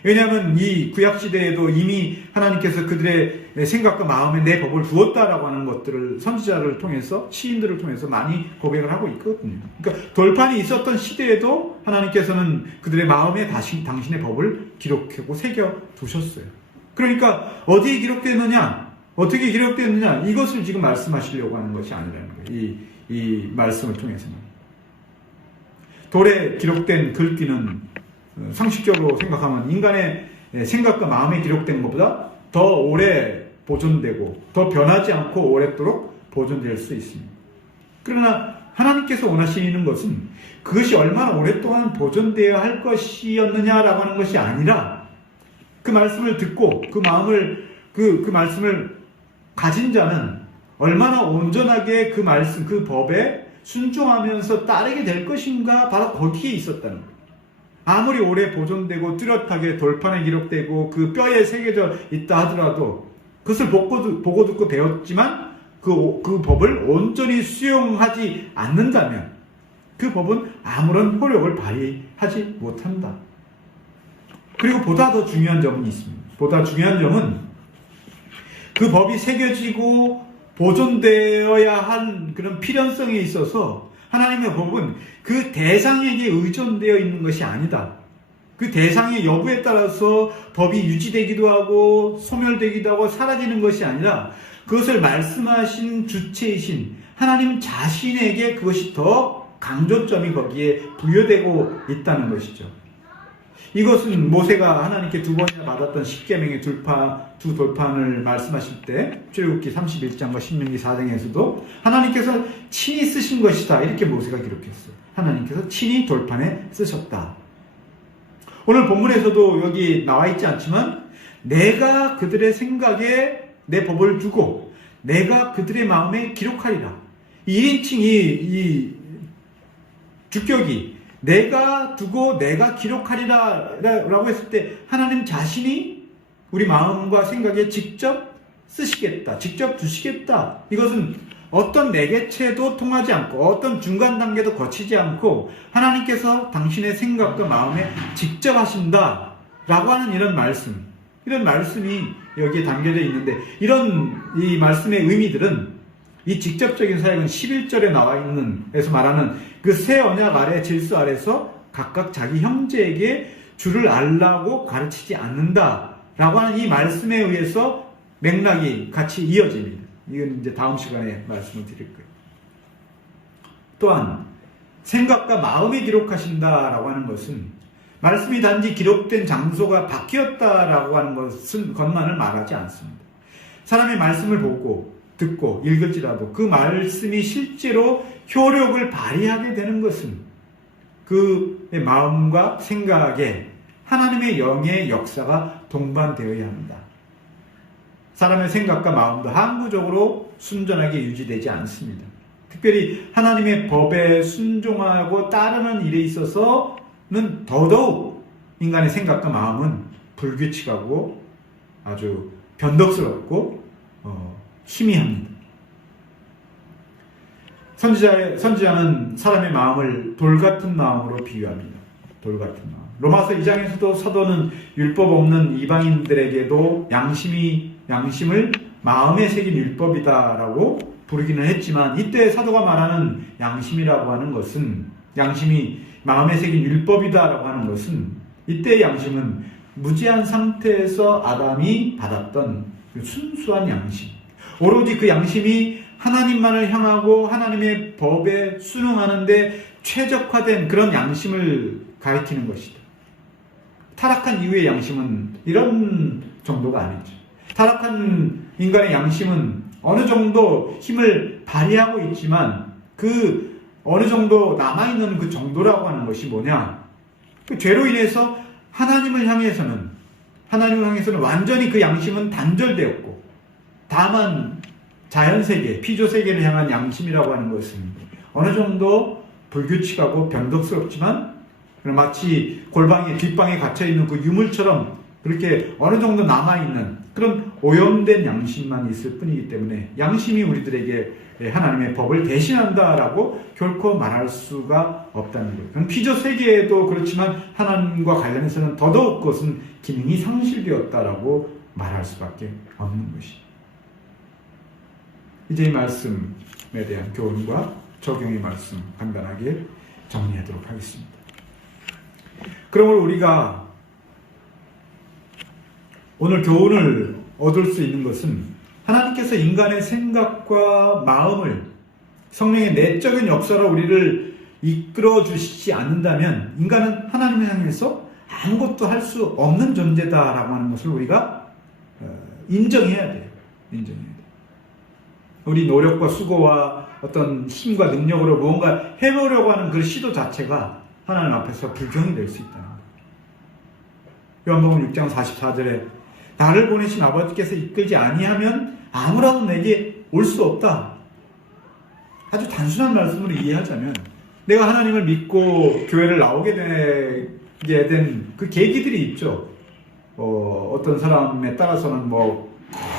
왜냐하면 이 구약시대에도 이미 하나님께서 그들의 생각과 마음에 내 법을 두었다라고 하는 것들을 선지자를 통해서, 시인들을 통해서 많이 고백을 하고 있거든요. 그러니까 돌판이 있었던 시대에도 하나님께서는 그들의 마음에 당신의 법을 기록하고 새겨 두셨어요. 그러니까 어디에 기록되어 있느냐? 어떻게 기록되었느냐? 이것을 지금 말씀하시려고 하는 것이 아니라는 거예요. 이 말씀을 통해서는. 돌에 기록된 글귀는 상식적으로 생각하면 인간의 생각과 마음에 기록된 것보다 더 오래 보존되고 더 변하지 않고 오랫도록 보존될 수 있습니다. 그러나 하나님께서 원하시는 것은 그것이 얼마나 오랫동안 보존되어야 할 것이었느냐라고 하는 것이 아니라 그 말씀을 듣고 그 마음을 그 말씀을 가진 자는 얼마나 온전하게 그 말씀, 그 법에 순종하면서 따르게 될 것인가, 바로 거기에 있었다는 거예요. 아무리 오래 보존되고 뚜렷하게 돌판에 기록되고 그 뼈에 새겨져 있다 하더라도 그것을 보고 듣고 배웠지만 그 법을 온전히 수용하지 않는다면 그 법은 아무런 효력을 발휘하지 못한다. 그리고 보다 더 중요한 점은 있습니다. 보다 중요한 점은 그 법이 새겨지고 보존되어야 한 그런 필연성에 있어서 하나님의 법은 그 대상에게 의존되어 있는 것이 아니다. 그 대상의 여부에 따라서 법이 유지되기도 하고 소멸되기도 하고 사라지는 것이 아니라 그것을 말씀하신 주체이신 하나님 자신에게 그것이 더 강조점이 거기에 부여되고 있다는 것이죠. 이것은 모세가 하나님께 2번이나 받았던 십계명의 두 돌판을 말씀하실 때 출애굽기 31장과 신명기 4장에서도 하나님께서 친히 쓰신 것이다, 이렇게 모세가 기록했어요. 하나님께서 친히 돌판에 쓰셨다. 오늘 본문에서도 여기 나와 있지 않지만 내가 그들의 생각에 내 법을 두고 내가 그들의 마음에 기록하리라. 1인칭 이 주격이 내가 두고 내가 기록하리라 라고 했을 때 하나님 자신이 우리 마음과 생각에 직접 쓰시겠다, 직접 두시겠다. 이것은 어떤 내개체도 통하지 않고 어떤 중간 단계도 거치지 않고 하나님께서 당신의 생각과 마음에 직접 하신다 라고 하는 이런 말씀이 여기에 담겨져 있는데, 이런 이 말씀의 의미들은 이 직접적인 사역은 11절에 나와 있는 에서 말하는 그 새 언약 아래 질서 아래서 각각 자기 형제에게 주를 알라고 가르치지 않는다 라고 하는 이 말씀에 의해서 맥락이 같이 이어집니다. 이건 이제 다음 시간에 말씀을 드릴 거예요. 또한 생각과 마음에 기록하신다라고 하는 것은 말씀이 단지 기록된 장소가 바뀌었다라고 하는 것만을 말하지 않습니다. 사람의 말씀을 보고 듣고 읽을지라도 그 말씀이 실제로 효력을 발휘하게 되는 것은 그의 마음과 생각에 하나님의 영의 역사가 동반되어야 합니다. 사람의 생각과 마음도 항구적으로 순전하게 유지되지 않습니다. 특별히 하나님의 법에 순종하고 따르는 일에 있어서는 더더욱 인간의 생각과 마음은 불규칙하고 아주 변덕스럽고 희미합니다. 선지자는 사람의 마음을 돌같은 마음으로 비유합니다. 돌같은 마음. 로마서 2장에서도 사도는 율법 없는 이방인들에게도 양심을 마음에 새긴 율법이다라고 부르기는 했지만, 이때 사도가 말하는 양심이라고 하는 것은, 양심이 마음에 새긴 율법이다라고 하는 것은, 이때의 양심은 무지한 상태에서 아담이 받았던 그 순수한 양심, 오로지 그 양심이 하나님만을 향하고 하나님의 법에 순응하는데 최적화된 그런 양심을 가리키는 것이다. 타락한 이후의 양심은 이런 정도가 아니죠. 타락한 인간의 양심은 어느 정도 힘을 발휘하고 있지만 그 어느 정도 남아있는 그 정도라고 하는 것이 뭐냐? 그 죄로 인해서 하나님을 향해서는 완전히 그 양심은 단절되었고, 다만 자연세계, 피조세계를 향한 양심이라고 하는 것은 어느 정도 불규칙하고 변덕스럽지만 마치 골방의 뒷방에 갇혀있는 그 유물처럼 그렇게 어느 정도 남아있는 그런 오염된 양심만 있을 뿐이기 때문에 양심이 우리들에게 하나님의 법을 대신한다라고 결코 말할 수가 없다는 거예요. 그럼 피조세계에도 그렇지만 하나님과 관련해서는 더더욱 그것은 기능이 상실되었다라고 말할 수밖에 없는 것이죠. 이제 이 말씀에 대한 교훈과 적용의 말씀 간단하게 정리하도록 하겠습니다. 그러므로 우리가 오늘 교훈을 얻을 수 있는 것은 하나님께서 인간의 생각과 마음을 성령의 내적인 역사로 우리를 이끌어 주시지 않는다면 인간은 하나님을 향해서 아무것도 할 수 없는 존재다라고 하는 것을 우리가 인정해야 돼요. 인정해야 돼요. 우리 노력과 수고와 어떤 힘과 능력으로 무언가 해보려고 하는 그 시도 자체가 하나님 앞에서 불경이 될 수 있다는 거예요. 요한복음 6장 44절에 나를 보내신 아버지께서 이끌지 아니하면 아무라도 내게 올 수 없다. 아주 단순한 말씀으로 이해하자면 내가 하나님을 믿고 교회를 나오게 된 그 계기들이 있죠. 어떤 사람에 따라서는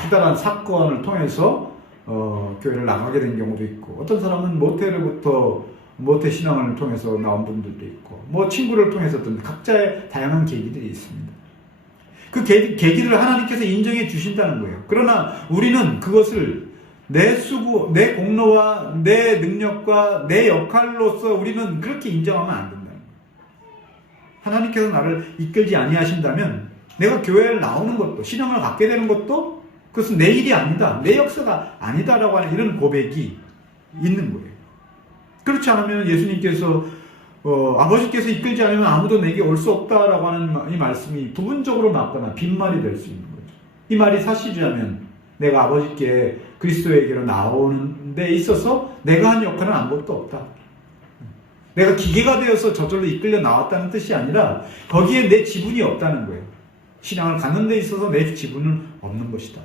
기다란 사건을 통해서 교회를 나가게 된 경우도 있고, 어떤 사람은 모태 신앙을 통해서 나온 분들도 있고, 친구를 통해서든 각자의 다양한 계기들이 있습니다. 그 계기를 하나님께서 인정해 주신다는 거예요. 그러나 우리는 그것을 내 수고, 내 공로와 내 능력과 내 역할로서 우리는 그렇게 인정하면 안 된다는 거예요. 하나님께서 나를 이끌지 아니하신다면 내가 교회를 나오는 것도, 신앙을 갖게 되는 것도 그것은 내 일이 아니다, 내 역사가 아니다라고 하는 이런 고백이 있는 거예요. 그렇지 않으면 예수님께서 아버지께서 이끌지 않으면 아무도 내게 올 수 없다라고 하는 이 말씀이 부분적으로 맞거나 빈말이 될 수 있는 거죠. 이 말이 사실이라면 내가 아버지께 그리스도에게로 나오는 데 있어서 내가 한 역할은 아무것도 없다. 내가 기계가 되어서 저절로 이끌려 나왔다는 뜻이 아니라 거기에 내 지분이 없다는 거예요. 신앙을 갖는 데 있어서 내 지분은 없는 것이다.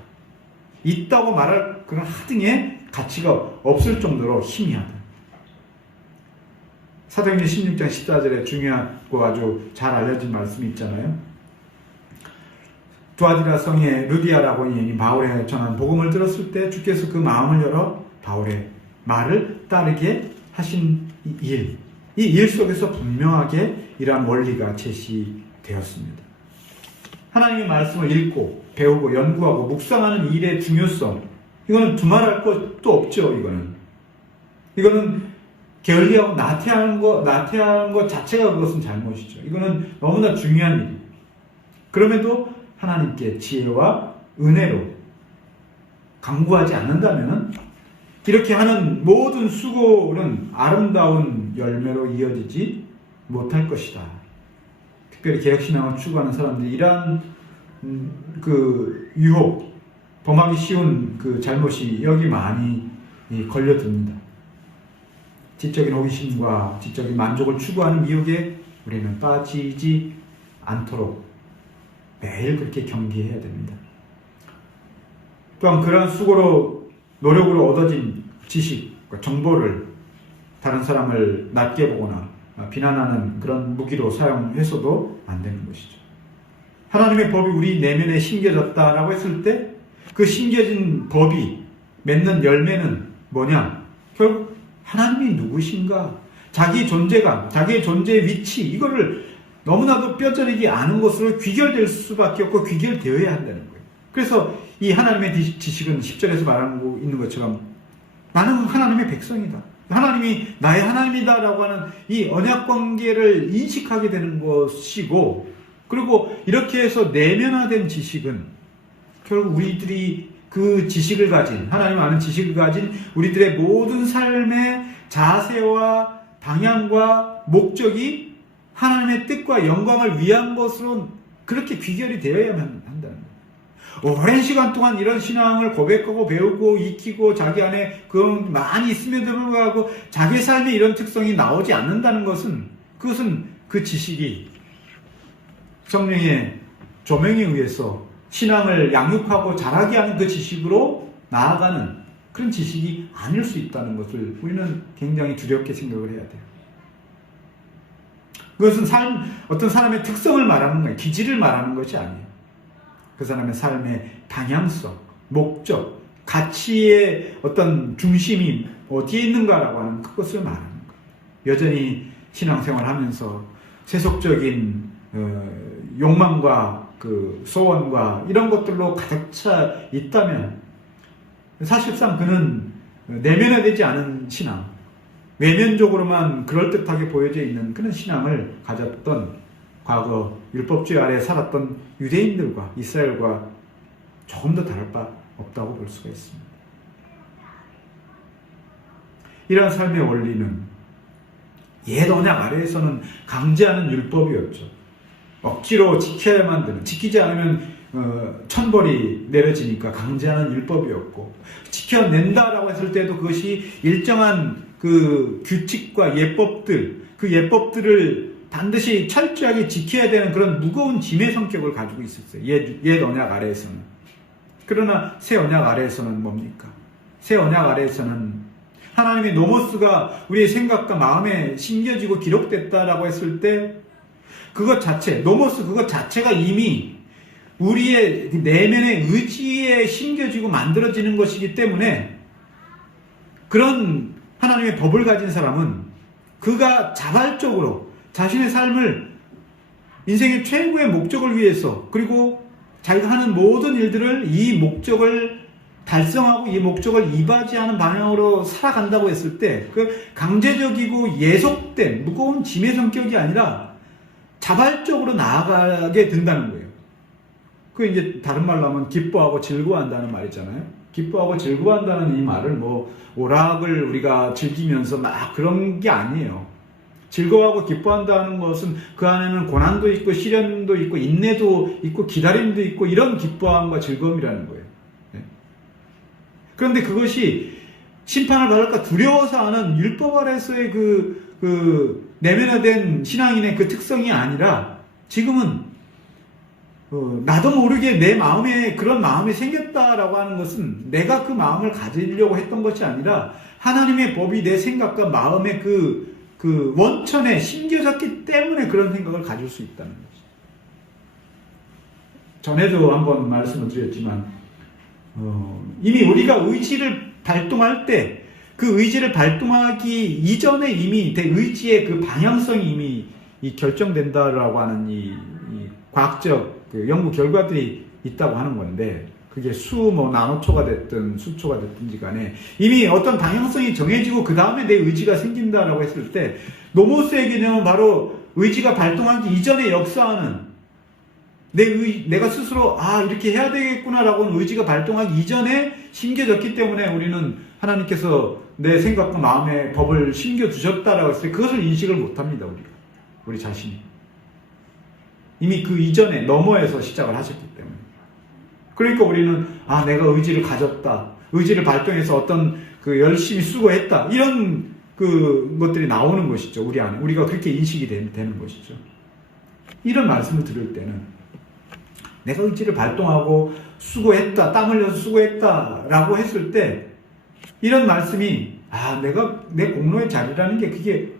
있다고 말할 그런 하등의 가치가 없을 정도로 희미하다. 사도행전 16장 14절에 중요하고 아주 잘 알려진 말씀이 있잖아요. 두아디라 성의 루디아라고 하는 여인이 바울에 전한 복음을 들었을 때 주께서 그 마음을 열어 바울의 말을 따르게 하신 이 일 속에서 분명하게 이러한 원리가 제시되었습니다. 하나님의 말씀을 읽고 배우고 연구하고 묵상하는 일의 중요성, 이거는 두말할 것도 없죠. 이거는 게을리하고 나태한 것 자체가 그것은 잘못이죠. 이거는 너무나 중요한 일이에요. 그럼에도 하나님께 지혜와 은혜로 강구하지 않는다면 이렇게 하는 모든 수고는 아름다운 열매로 이어지지 못할 것이다. 특별히 개혁신앙을 추구하는 사람들이 이러한 그 유혹, 범하기 쉬운 그 잘못이 여기 많이 걸려듭니다. 지적인 호기심과 지적인 만족을 추구하는 미혹에 우리는 빠지지 않도록 매일 그렇게 경계해야 됩니다. 또한 그러한 수고로 노력으로 얻어진 지식과 정보를 다른 사람을 낮게 보거나 비난하는 그런 무기로 사용해서도 안 되는 것이죠. 하나님의 법이 우리 내면에 심겨졌다라고 했을 때 그 심겨진 법이 맺는 열매는 뭐냐? 결국 하나님이 누구신가? 자기 존재감, 자기의 존재의 위치, 이거를 너무나도 뼈저리게 아는 것으로 귀결될 수밖에 없고 귀결되어야 한다는 거예요. 그래서 이 하나님의 지식은 10절에서 말하고 있는 것처럼 나는 하나님의 백성이다, 하나님이 나의 하나님이다라고 하는 이 언약 관계를 인식하게 되는 것이고, 그리고 이렇게 해서 내면화된 지식은 결국 우리들이 그 지식을 가진, 하나님 아는 지식을 가진 우리들의 모든 삶의 자세와 방향과 목적이 하나님의 뜻과 영광을 위한 것으로 그렇게 귀결이 되어야만 한다는 거예요. 오랜 시간 동안 이런 신앙을 고백하고 배우고 익히고 자기 안에 그건 많이 있음에도 불구하고 자기 삶에 이런 특성이 나오지 않는다는 것은, 그것은 그 지식이 성령의 조명에 의해서 신앙을 양육하고 자라게 하는 그 지식으로 나아가는 그런 지식이 아닐 수 있다는 것을 우리는 굉장히 두렵게 생각을 해야 돼요. 그것은 어떤 사람의 특성을 말하는 거예요. 기질을 말하는 것이 아니에요. 그 사람의 삶의 방향성, 목적, 가치의 어떤 중심이 어디에 있는가라고 하는 그것을 말하는 거예요. 여전히 신앙생활 하면서 세속적인 욕망과 그 소원과 이런 것들로 가득 차 있다면 사실상 그는 내면화되지 않은 신앙, 외면적으로만 그럴듯하게 보여져 있는 그런 신앙을 가졌던 과거 율법주의 아래 살았던 유대인들과 이스라엘과 조금 더 다를 바 없다고 볼 수가 있습니다. 이러한 삶의 원리는 옛 언약 아래에서는 강제하는 율법이었죠. 억지로 지켜야만 되는, 지키지 않으면 천벌이 내려지니까 강제하는 율법이었고, 지켜낸다라고 했을 때도 그것이 일정한 그 규칙과 예법들, 그 예법들을 반드시 철저하게 지켜야 되는 그런 무거운 짐의 성격을 가지고 있었어요. 옛 언약 아래에서는. 그러나 새 언약 아래에서는 뭡니까? 새 언약 아래에서는 하나님의 노모스가 우리의 생각과 마음에 심겨지고 기록됐다라고 했을 때 그것 자체, 노모스 그것 자체가 이미 우리의 내면의 의지에 심겨지고 만들어지는 것이기 때문에 그런 하나님의 법을 가진 사람은 그가 자발적으로 자신의 삶을 인생의 최고의 목적을 위해서, 그리고 자기가 하는 모든 일들을 이 목적을 달성하고 이 목적을 이바지하는 방향으로 살아간다고 했을 때 그 강제적이고 예속된 무거운 짐의 성격이 아니라 자발적으로 나아가게 된다는 거예요. 그 이제 다른 말로 하면 기뻐하고 즐거워한다는 말이잖아요. 기뻐하고 즐거워한다는 이 말을 뭐 오락을 우리가 즐기면서 막 그런 게 아니에요. 즐거워하고 기뻐한다는 것은 그 안에는 고난도 있고 시련도 있고 인내도 있고 기다림도 있고 이런 기뻐함과 즐거움이라는 거예요. 그런데 그것이 심판을 받을까 두려워서 하는 율법 아래서의 그 내면화된 신앙인의 그 특성이 아니라 지금은 나도 모르게 내 마음에 그런 마음이 생겼다라고 하는 것은 내가 그 마음을 가지려고 했던 것이 아니라 하나님의 법이 내 생각과 마음의 그 원천에 심겨졌기 때문에 그런 생각을 가질 수 있다는 것이죠. 전에도 한번 말씀을 드렸지만 이미 우리가 의지를 발동할 때 그 의지를 발동하기 이전에 이미 내 의지의 그 방향성이 이미 결정된다라고 하는 이 과학적 그 연구 결과들이 있다고 하는 건데, 그게 나노초가 됐든 수초가 됐든지 간에 이미 어떤 방향성이 정해지고 그 다음에 내 의지가 생긴다라고 했을 때 노모스의 개념은 바로 의지가 발동하기 이전에 역사하는 내가 스스로 이렇게 해야 되겠구나라고 하는 의지가 발동하기 이전에 심겨졌기 때문에 우리는 하나님께서 내 생각과 마음의 법을 심겨주셨다라고 했을 때 그것을 인식을 못합니다. 우리 자신이 이미 그 이전에 너머에서 시작을 하셨기 때문에. 그러니까 우리는 내가 의지를 가졌다, 의지를 발동해서 어떤 그 열심히 수고했다, 이런 그 것들이 나오는 것이죠. 우리 안에 우리가 그렇게 인식이 되는 것이죠. 이런 말씀을 들을 때는 내가 의지를 발동하고 수고했다, 땀 흘려서 수고했다라고 했을 때 이런 말씀이 내가 내 공로의 자리라는 게 그게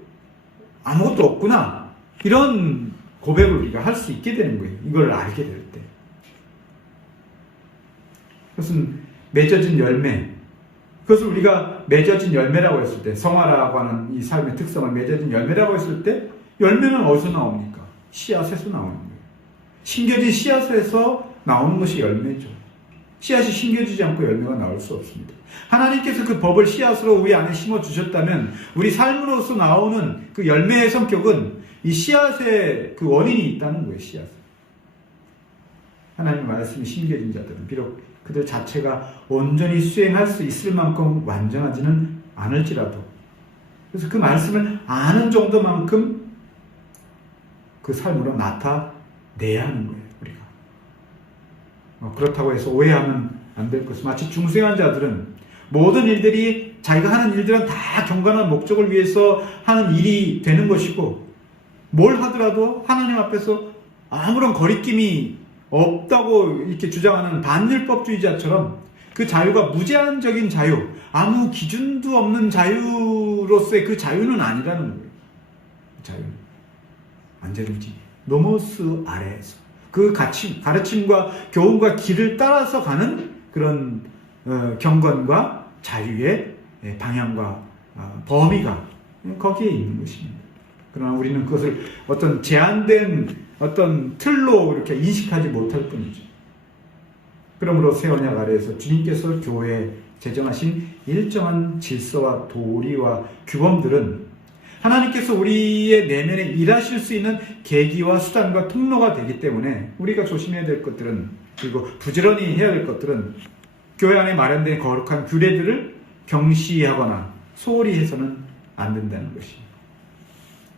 아무것도 없구나, 이런 고백을 우리가 할 수 있게 되는 거예요. 이걸 알게 될 때. 그것은 맺어진 열매, 그것을 우리가 맺어진 열매라고 했을 때, 성화라고 하는 이 삶의 특성을 맺어진 열매라고 했을 때 열매는 어디서 나옵니까? 씨앗에서 나오는 거예요. 심겨진 씨앗에서 나오는 것이 열매죠. 씨앗이 심겨지지 않고 열매가 나올 수 없습니다. 하나님께서 그 법을 씨앗으로 우리 안에 심어주셨다면 우리 삶으로서 나오는 그 열매의 성격은 이 씨앗의 그 원인이 있다는 거예요. 씨앗. 하나님의 말씀이 심겨진 자들은 비록 그들 자체가 온전히 수행할 수 있을 만큼 완전하지는 않을지라도, 그래서 그 말씀을 아는 정도만큼 그 삶으로 나타내야 하는 거예요. 우리가 그렇다고 해서 오해하면 안 될 것은, 마치 중생한 자들은 모든 일들이 자기가 하는 일들은 다 경건한 목적을 위해서 하는 일이 되는 것이고, 뭘 하더라도 하나님 앞에서 아무런 거리낌이 없다고 이렇게 주장하는 반율법주의자처럼 그 자유가 무제한적인 자유, 아무 기준도 없는 자유로서의 그 자유는 아니라는 거예요. 자유는 언제든지 노모스 아래에서 그 가르침과 교훈과 길을 따라서 가는 그런 경건과 자유의 방향과 범위가 거기에 있는 것입니다. 그러나 우리는 그것을 어떤 제한된 어떤 틀로 이렇게 인식하지 못할 뿐이죠. 그러므로 새 언약 아래에서 주님께서 교회에 제정하신 일정한 질서와 도리와 규범들은 하나님께서 우리의 내면에 일하실 수 있는 계기와 수단과 통로가 되기 때문에 우리가 조심해야 될 것들은, 그리고 부지런히 해야 될 것들은 교회 안에 마련된 거룩한 규례들을 경시하거나 소홀히 해서는 안 된다는 것입니다.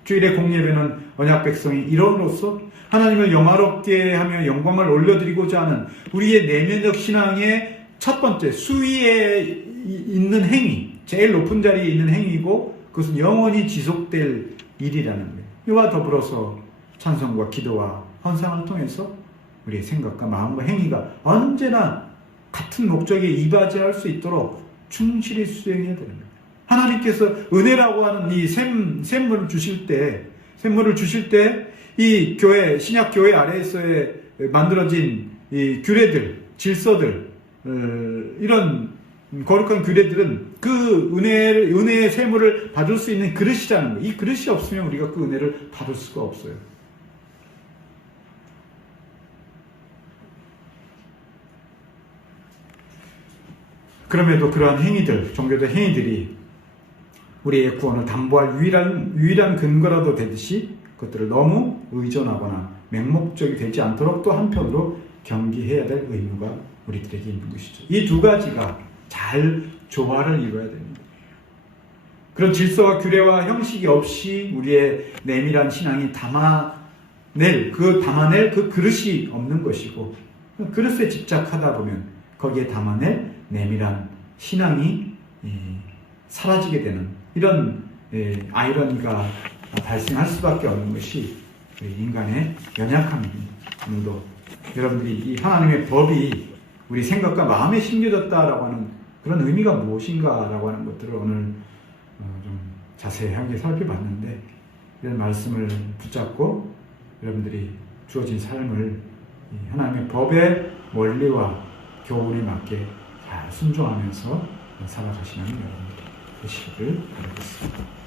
주일의 공예배는 언약 백성이 일원으로서 하나님을 영화롭게 하며 영광을 올려드리고자 하는 우리의 내면적 신앙의 첫 번째 수위에 있는 행위, 제일 높은 자리에 있는 행위고 그것은 영원히 지속될 일이라는 거예요. 이와 더불어서 찬송과 기도와 헌상을 통해서 우리의 생각과 마음과 행위가 언제나 같은 목적에 이바지할 수 있도록 충실히 수행해야 되는 거예요. 하나님께서 은혜라고 하는 이 샘물을 주실 때 이 교회, 신약 교회 아래에서의 만들어진 이 규례들, 질서들, 이런 거룩한 규례들은 그 은혜의 샘물을 받을 수 있는 그릇이라는 거예요. 이 그릇이 없으면 우리가 그 은혜를 받을 수가 없어요. 그럼에도 그러한 행위들, 종교적 행위들이 우리의 구원을 담보할 유일한 근거라도 되듯이 그것들을 너무 의존하거나 맹목적이 되지 않도록 또 한편으로 경계해야 될 의무가 우리들에게 있는 것이죠. 이 두 가지가 잘 조화를 이루어야 됩니다. 그런 질서와 규례와 형식이 없이 우리의 내밀한 신앙이 담아낼 그 그릇이 없는 것이고, 그릇에 집착하다 보면 거기에 담아낼 내밀한 신앙이 사라지게 되는 이런 아이러니가 발생할 수밖에 없는 것이 인간의 연약함입니다. 오늘도 여러분들이 이 하나님의 법이 우리 생각과 마음에 심겨졌다라고 하는 그런 의미가 무엇인가라고 하는 것들을 오늘 좀 자세하게 살펴봤는데, 이런 말씀을 붙잡고 여러분들이 주어진 삶을 하나님의 법의 원리와 교훈에 맞게 잘 순종하면서 살아가시는 여러분들 되시기를 바라겠습니다.